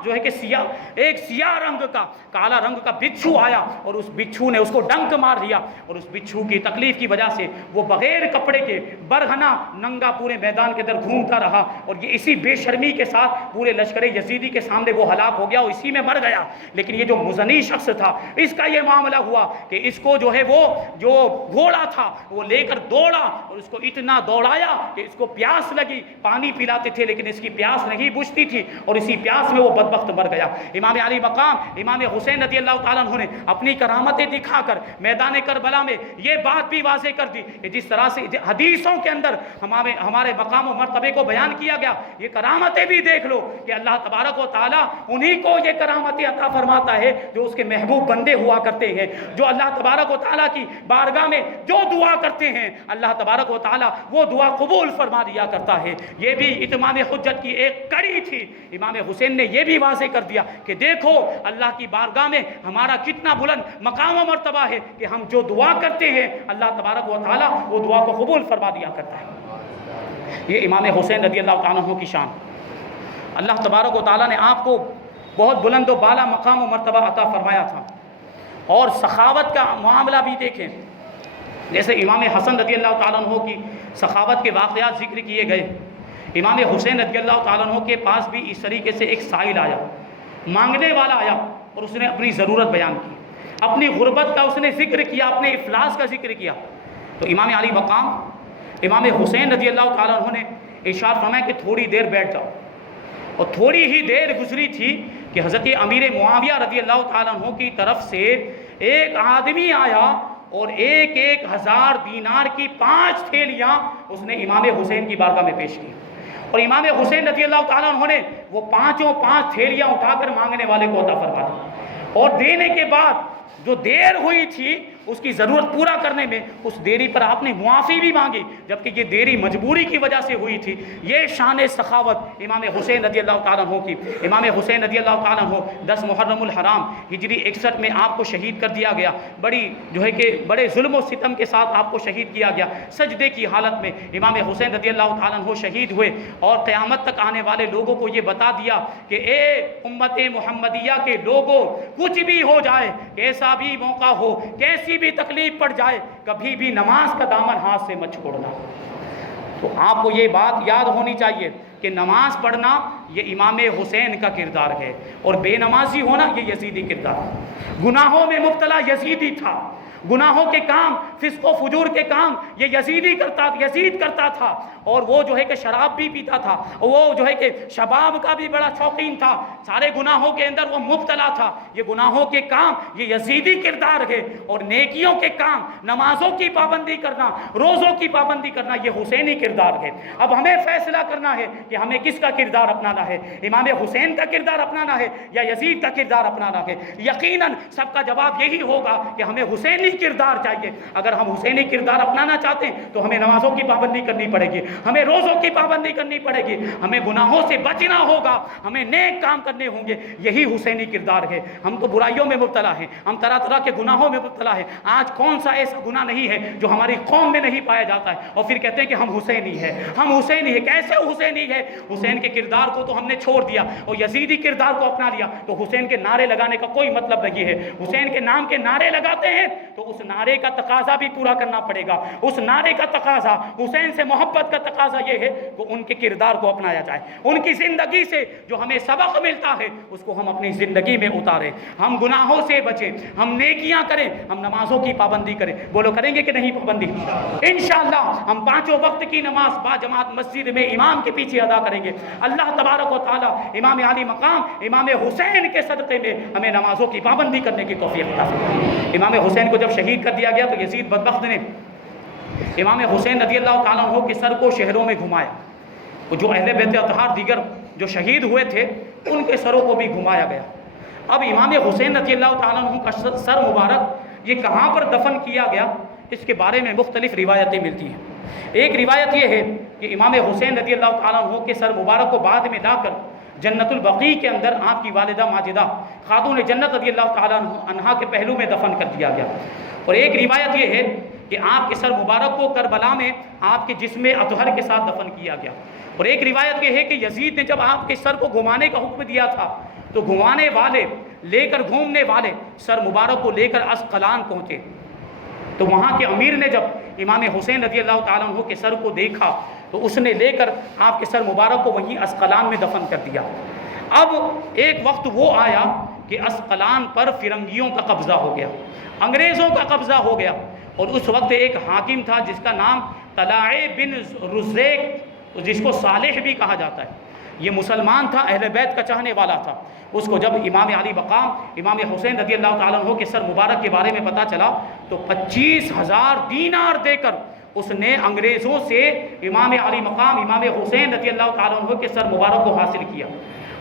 جو ہے کہ سیاہ رنگ کا کالا رنگ کا بچھو آیا اور اس بچھو نے اس کو ڈنک مار دیا، اور اس بچھو کی تکلیف کی وجہ سے وہ بغیر کپڑے کے برہنہ ننگا پورے میدان کے اندر گھومتا رہا، اور یہ اسی بے شرمی کے ساتھ پورے لشکر یزیدی کے سامنے وہ ہلاک ہو گیا اور اسی میں مر گیا۔ لیکن یہ جو مزنی شخص تھا اس کا یہ معاملہ ہوا کہ اس کو جو ہے وہ جو گھوڑا تھا وہ لے کر دوڑا اور اس کو اتنا دوڑایا کہ اس کو پیاس لگی، پانی پلاتے تھے لیکن اس کی پیاس نہیں بجھتی تھی اور اسی پیاس میں وہ بدبخت مر گیا۔ امام علی مقام امام حسین رضی اللہ تعالیٰ عنہ نے اپنی کرامتیں دکھا کر میدان کربلا میں یہ بات بھی واضح کر دی کہ جس طرح سے حدیثوں کے اندر ہمارے مقام و مرتبے کو بیان کیا گیا، یہ کرامتیں بھی دیکھ لو کہ اللہ تبارک و تعالیٰ انہی کو یہ کرامتیں عطا فرماتا ہے جو اس کے محبوب بندے ہوا کرتے ہیں، جو اللہ تبارک و تعالیٰ کی بارگاہ میں جو دعا کرتے ہیں اللہ تبارک و تعالیٰ وہ دعا قبول فرما دیا کرتا ہے۔ یہ بھی اتمام حجت کی ایک کڑی تھی۔ امام حسین نے یہ بھی واضح کر دیا کہ دیکھو اللہ کی بارگاہ میں ہمارا کتنا بلند مقام و مرتبہ ہے کہ ہم جو دعا کرتے ہیں اللہ تبارک و تعالیٰ وہ دعا کو قبول فرما دیا کرتا ہے۔ یہ امام حسین رضی اللہ تعالیٰ عنہ کی شان۔ اللہ تبارک و تعالیٰ نے آپ کو بہت بلند و بالا مقام و مرتبہ عطا فرمایا تھا۔ اور سخاوت کا معاملہ بھی دیکھیں، جیسے امام حسن رضی اللہ تعالیٰ عنہ کی سخاوت کے واقعات ذکر کیے گئے، امام حسین رضی اللہ تعالیٰ عنہ کے پاس بھی اس طریقے سے ایک سائل آیا، مانگنے والا آیا، اور اس نے اپنی ضرورت بیان کی، اپنی غربت کا اس نے ذکر کیا، اپنے افلاس کا ذکر کیا۔ تو امام علی مقام امام حسین رضی اللہ تعالیٰ عنہ نے ارشاد فرمایا کہ تھوڑی دیر بیٹھ جاؤ، اور تھوڑی ہی دیر گزری تھی کہ حضرت امیر معاویہ رضی اللہ تعالیٰ عنہ کی طرف سے ایک آدمی آیا اور 1,000 دینار کی 5 تھیلیاں اس نے امام حسین کی بارگاہ میں پیش کی، اور امام حسین رضی اللہ تعالیٰ عنہ نے وہ 5 تھیلیاں اٹھا کر مانگنے والے کو عطا فرما دی، اور دینے کے بعد جو دیر ہوئی تھی اس کی ضرورت پورا کرنے میں، اس دیری پر آپ نے معافی بھی مانگی، جبکہ یہ دیری مجبوری کی وجہ سے ہوئی تھی۔ یہ شان سخاوت امام حسین رضی اللہ تعالیٰ عنہ کی۔ امام حسین رضی اللہ تعالیٰ عنہ 10 محرم الحرام ہجری 61 میں آپ کو شہید کر دیا گیا، بڑے ظلم و ستم کے ساتھ آپ کو شہید کیا گیا۔ سجدے کی حالت میں امام حسین رضی اللہ تعالیٰ عنہ شہید ہوئے، اور قیامت تک آنے والے لوگوں کو یہ بتا دیا کہ اے امت محمدیہ کے لوگوں، کچھ بھی ہو جائے، کیسا بھی موقع ہو، کیسی بھی تکلیف پڑ جائے، کبھی بھی نماز کا دامن ہاتھ سے مت چھوڑنا۔ تو آپ کو یہ بات یاد ہونی چاہیے کہ نماز پڑھنا یہ امام حسین کا کردار ہے، اور بے نمازی ہونا یہ یزیدی کردار ہے۔ گناہوں میں مبتلا یزیدی تھا، گناہوں کے کام، فسق و فجور کے کام یہ یزید کرتا تھا، اور وہ جو ہے کہ شراب بھی پیتا تھا، وہ جو ہے کہ شباب کا بھی بڑا شوقین تھا، سارے گناہوں کے اندر وہ مبتلا تھا۔ یہ گناہوں کے کام یہ یزیدی کردار ہے، اور نیکیوں کے کام، نمازوں کی پابندی کرنا، روزوں کی پابندی کرنا یہ حسینی کردار ہے۔ اب ہمیں فیصلہ کرنا ہے کہ ہمیں کس کا کردار اپنانا ہے، امام حسین کا کردار اپنانا ہے یا یزید کا کردار اپنانا ہے۔ یقیناً سب کا جواب یہی ہوگا کہ ہمیں حسینی کردار چاہیے۔ اگر ہم حسینی کردار اپنانا چاہتے ہیں تو ہمیں نمازوں کی پابندی کرنی پڑے گی، ہمیں روزوں کی پابندی کرنی پڑے گی، ہمیں گناہوں سے بچنا ہوگا، ہمیں نیک کام کرنے ہوں گے۔ یہی حسینی کردار ہے۔ ہم تو برائیوں میں مبتلا ہیں، ہم طرح طرح کے گناہوں میں مبتلا ہیں۔ آج کون سا ایسا گناہ نہیں ہے جو ہماری قوم میں نہیں پایا جاتا ہے، اور پھر کہتے ہیں کہ ہم حسینی ہیں، ہم حسینی ہیں۔ کیسے حسینی ہے؟ حسین کے کردار کو تو ہم نے چھوڑ دیا اور یزیدی کردار کو اپنا لیا، تو حسین کے نعرے لگانے کا کوئی مطلب نہیں ہے۔ حسین کے نام کے نعرے لگاتے ہیں تو اس نعرے کا تقاضا بھی پورا کرنا پڑے گا۔ اس نعرے کا تقاضا، حسین سے محبت کا تقاضا یہ ہے کہ ان کے کردار کو اپنایا جائے، ان کی زندگی سے جو ہمیں سبق ملتا ہے اس کو ہم اپنی زندگی میں اتاریں، ہم گناہوں سے بچیں، ہم نیکیاں کریں، ہم نمازوں کی پابندی کریں۔ بولو کریں گے کہ نہیں پابندی؟ انشاءاللہ ہم 5 وقت کی نماز با جماعت مسجد میں امام کے پیچھے ادا کریں گے۔ اللہ تبارک و تعالی امام علی مقام امام حسین کے صدقے میں ہمیں نمازوں کی پابندی کرنے کی توفیق عطا فرمائے۔ امام حسین کو جب شہید کر دیا گیا تو یزید بدبخت نے امام حسین رضی اللہ تعالیٰ عنہ کے سر کو شہروں میں گھمایا، جو اہل بیت اطہار دیگر جو شہید ہوئے تھے ان کے سروں کو بھی گھمایا گیا۔ اب امام حسین رضی اللہ تعالیٰ عنہ کا سر مبارک یہ کہاں پر دفن کیا گیا، اس کے بارے میں مختلف روایتیں ملتی ہیں۔ ایک روایت یہ ہے کہ امام حسین رضی اللہ تعالیٰ عنہ کے سر مبارک کو بعد میں لا کر جنت البقیع کے اندر آپ کی والدہ ماجدہ خاتون جنت رضی اللہ تعالیٰ عنہا کے پہلو میں دفن کر دیا گیا۔ اور ایک روایت یہ ہے کہ آپ کے سر مبارک کو کربلا میں آپ کے جسم اطہر کے ساتھ دفن کیا گیا۔ اور ایک روایت یہ ہے کہ یزید نے جب آپ کے سر کو گھمانے کا حکم دیا تھا تو گھمانے والے گھومنے والے سر مبارک کو لے کر اسقلان پہنچے، تو وہاں کے امیر نے جب امام حسین رضی اللہ تعالیٰ عنہ کے سر کو دیکھا تو اس نے لے کر آپ کے سر مبارک کو وہیں اسقلان میں دفن کر دیا۔ اب ایک وقت وہ آیا کہ اسقلان پر فرنگیوں کا قبضہ ہو گیا، انگریزوں کا قبضہ ہو گیا، اور اس وقت ایک حاکم تھا جس کا نام طلاع بن رزیق، جس کو صالح بھی کہا جاتا ہے۔ یہ مسلمان تھا، اہل بیت کا چاہنے والا تھا۔ اس کو جب امام علی مقام امام حسین رضی اللہ تعالیٰ عنہ کے سر مبارک کے بارے میں پتہ چلا تو 25,000 دینار دے کر اس نے انگریزوں سے امام علی مقام امام حسین رضی اللہ تعالیٰ عنہ کے سر مبارک کو حاصل کیا،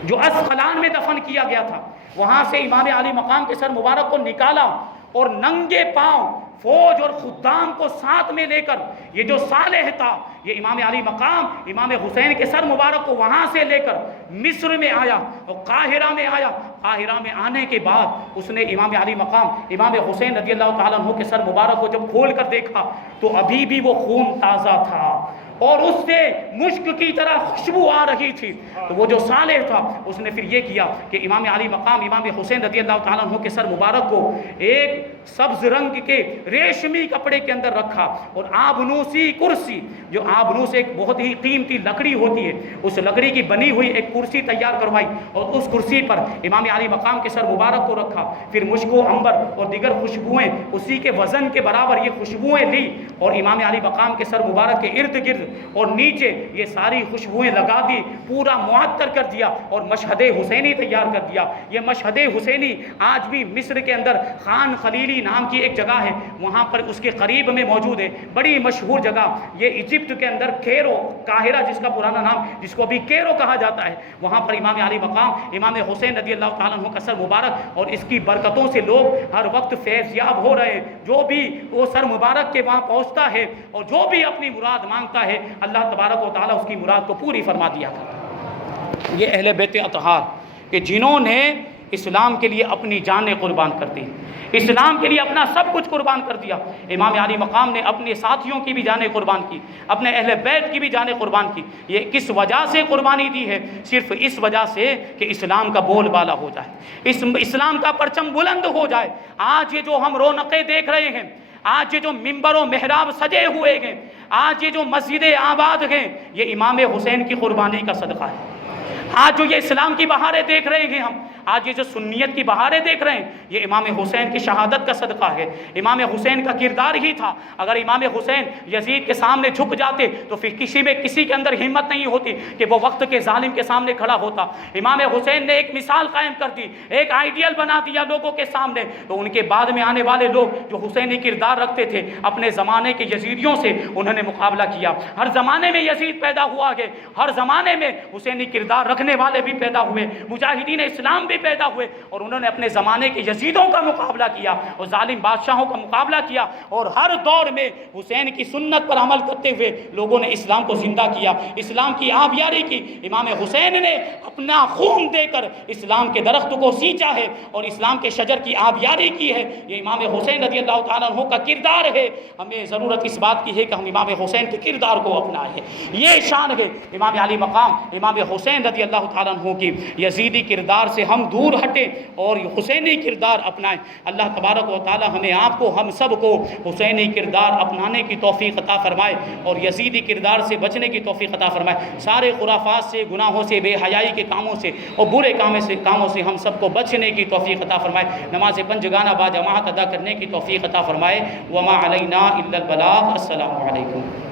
جو اسقلان میں دفن کیا گیا تھا۔ وہاں سے امام علی مقام کے سر مبارک کو نکالا اور ننگے پاؤں فوج اور خدام کو ساتھ میں لے کر یہ جو صالح تھا، یہ امام علی مقام امام حسین کے سر مبارک کو وہاں سے لے کر مصر میں آیا اور قاہرہ میں آیا۔ قاہرہ میں آنے کے بعد اس نے امام علی مقام امام حسین رضی اللہ تعالیٰ عنہ کے سر مبارک کو جب کھول کر دیکھا تو ابھی بھی وہ خون تازہ تھا، اور اس سے مشک کی طرح خوشبو آ رہی تھی. تو وہ جو صالح تھا اس نے پھر یہ کیا کہ امام علی مقام امام حسین رضی اللہ تعالیٰ عنہ کے سر مبارک کو ایک سبز رنگ کے ریشمی کپڑے کے اندر رکھا اور آبنوسی کرسی، جو آبنوس ایک بہت ہی قیمتی لکڑی ہوتی ہے، اس لکڑی کی بنی ہوئی ایک کرسی تیار کروائی اور اس کرسی پر امام علی مقام کے سر مبارک کو رکھا. پھر مشک و عنبر اور دیگر خوشبوئیں اسی کے وزن کے برابر یہ خوشبوئیں لی اور امام علی مقام کے سر مبارک کے ارد گرد اور نیچے یہ ساری خوشبوئیں لگا دی، پورا معطر کر دیا اور مشہد حسینی تیار کر دیا. یہ مشہد حسینی آج بھی مصر کے اندر خان خلیلی نام کی ایک جگہ ہے، وہاں پر اس کے قریب میں موجود ہے، بڑی مشہور جگہ. یہ ایجپٹ کے اندر کیرو، قاہرہ جس کا پرانا نام، جس کو ابھی کیرو کہا جاتا ہے، وہاں پر امام علی مقام امام حسین رضی اللہ تعالیٰ عنہ کا سر مبارک اور اس کی برکتوں سے لوگ ہر وقت فیض یاب ہو رہے ہیں. جو بھی وہ سر مبارک کے وہاں پہنچتا ہے اور جو بھی اپنی مراد مانگتا ہے اللہ تبارک و تعالیٰ اس کی مراد کو پوری فرما دیا کرتا ہے. یہ اہل بیت اطہار کہ جنہوں نے اسلام کے لیے اپنی جانیں قربان کر دی، اسلام کے لیے اپنا سب کچھ قربان کر دیا. امام علی مقام نے اپنے ساتھیوں کی بھی جانیں قربان کی، اپنے اہل بیت کی بھی جانیں قربان کی. یہ کس وجہ سے قربانی دی ہے؟ صرف اس وجہ سے کہ اسلام کا بول بالا ہو جائے، اسلام کا پرچم بلند ہو جائے. آج یہ جو ہم رونقیں دیکھ رہے ہیں، آج یہ جو ممبر و محراب سجے ہوئے ہیں، آج یہ جو مسجدیں آباد ہیں، یہ امام حسین کی قربانی کا صدقہ ہے. آج جو یہ اسلام کی بہاریں دیکھ رہے ہیں ہم، آج یہ جو سنیت کی بہاریں دیکھ رہے ہیں، یہ امام حسین کی شہادت کا صدقہ ہے. امام حسین کا کردار ہی تھا. اگر امام حسین یزید کے سامنے جھک جاتے تو پھر کسی کے اندر ہمت نہیں ہوتی کہ وہ وقت کے ظالم کے سامنے کھڑا ہوتا. امام حسین نے ایک مثال قائم کر دی، ایک آئیڈیل بنا دیا لوگوں کے سامنے. تو ان کے بعد میں آنے والے لوگ جو حسینی کردار رکھتے تھے، اپنے زمانے کے یزیدیوں سے انہوں نے مقابلہ کیا. ہر زمانے میں یزید پیدا ہوا ہے، ہر زمانے میں حسینی کردار رکھنے والے بھی پیدا ہوئے، مجاہدین اسلام بھی پیدا ہوئے اور انہوں نے اپنے زمانے کے یزیدوں کا مقابلہ کیا اور ظالم بادشاہوں کا مقابلہ کیا. اور ہر دور میں حسین کی سنت پر عمل کرتے ہوئے لوگوں نے اسلام کو زندہ کیا، اسلام کی آبیاری کی. امام حسین نے اپنا خون دے کر اسلام کے درخت کو سینچا ہے اور اسلام کے شجر کی آبیاری کی ہے. یہ امام حسین رضی اللہ تعالیٰ عنہ کا کردار ہے. ہمیں ضرورت اس بات کی ہے کہ ہم امام حسین کے کردار کو اپنائیں. یہ شان ہے امام علی مقام امام حسین رضی اللہ تعالیٰ عنہ کی. یزیدی کردار سے ہم دور ہٹیں اور حسینی کردار اپنائیں. اللہ تبارک و تعالی ہمیں آپ کو ہم سب کو حسینی کردار اپنانے کی توفیق عطا فرمائے اور یزیدی کردار سے بچنے کی توفیق عطا فرمائے. سارے خرافات سے، گناہوں سے، بے حیائی کے کاموں سے اور برے کاموں سے ہم سب کو بچنے کی توفیق عطا فرمائے. نماز پنجگانہ با جماعت ادا کرنے کی توفیق عطا فرمائے. وما علینا الا البلاغ. السلام علیکم.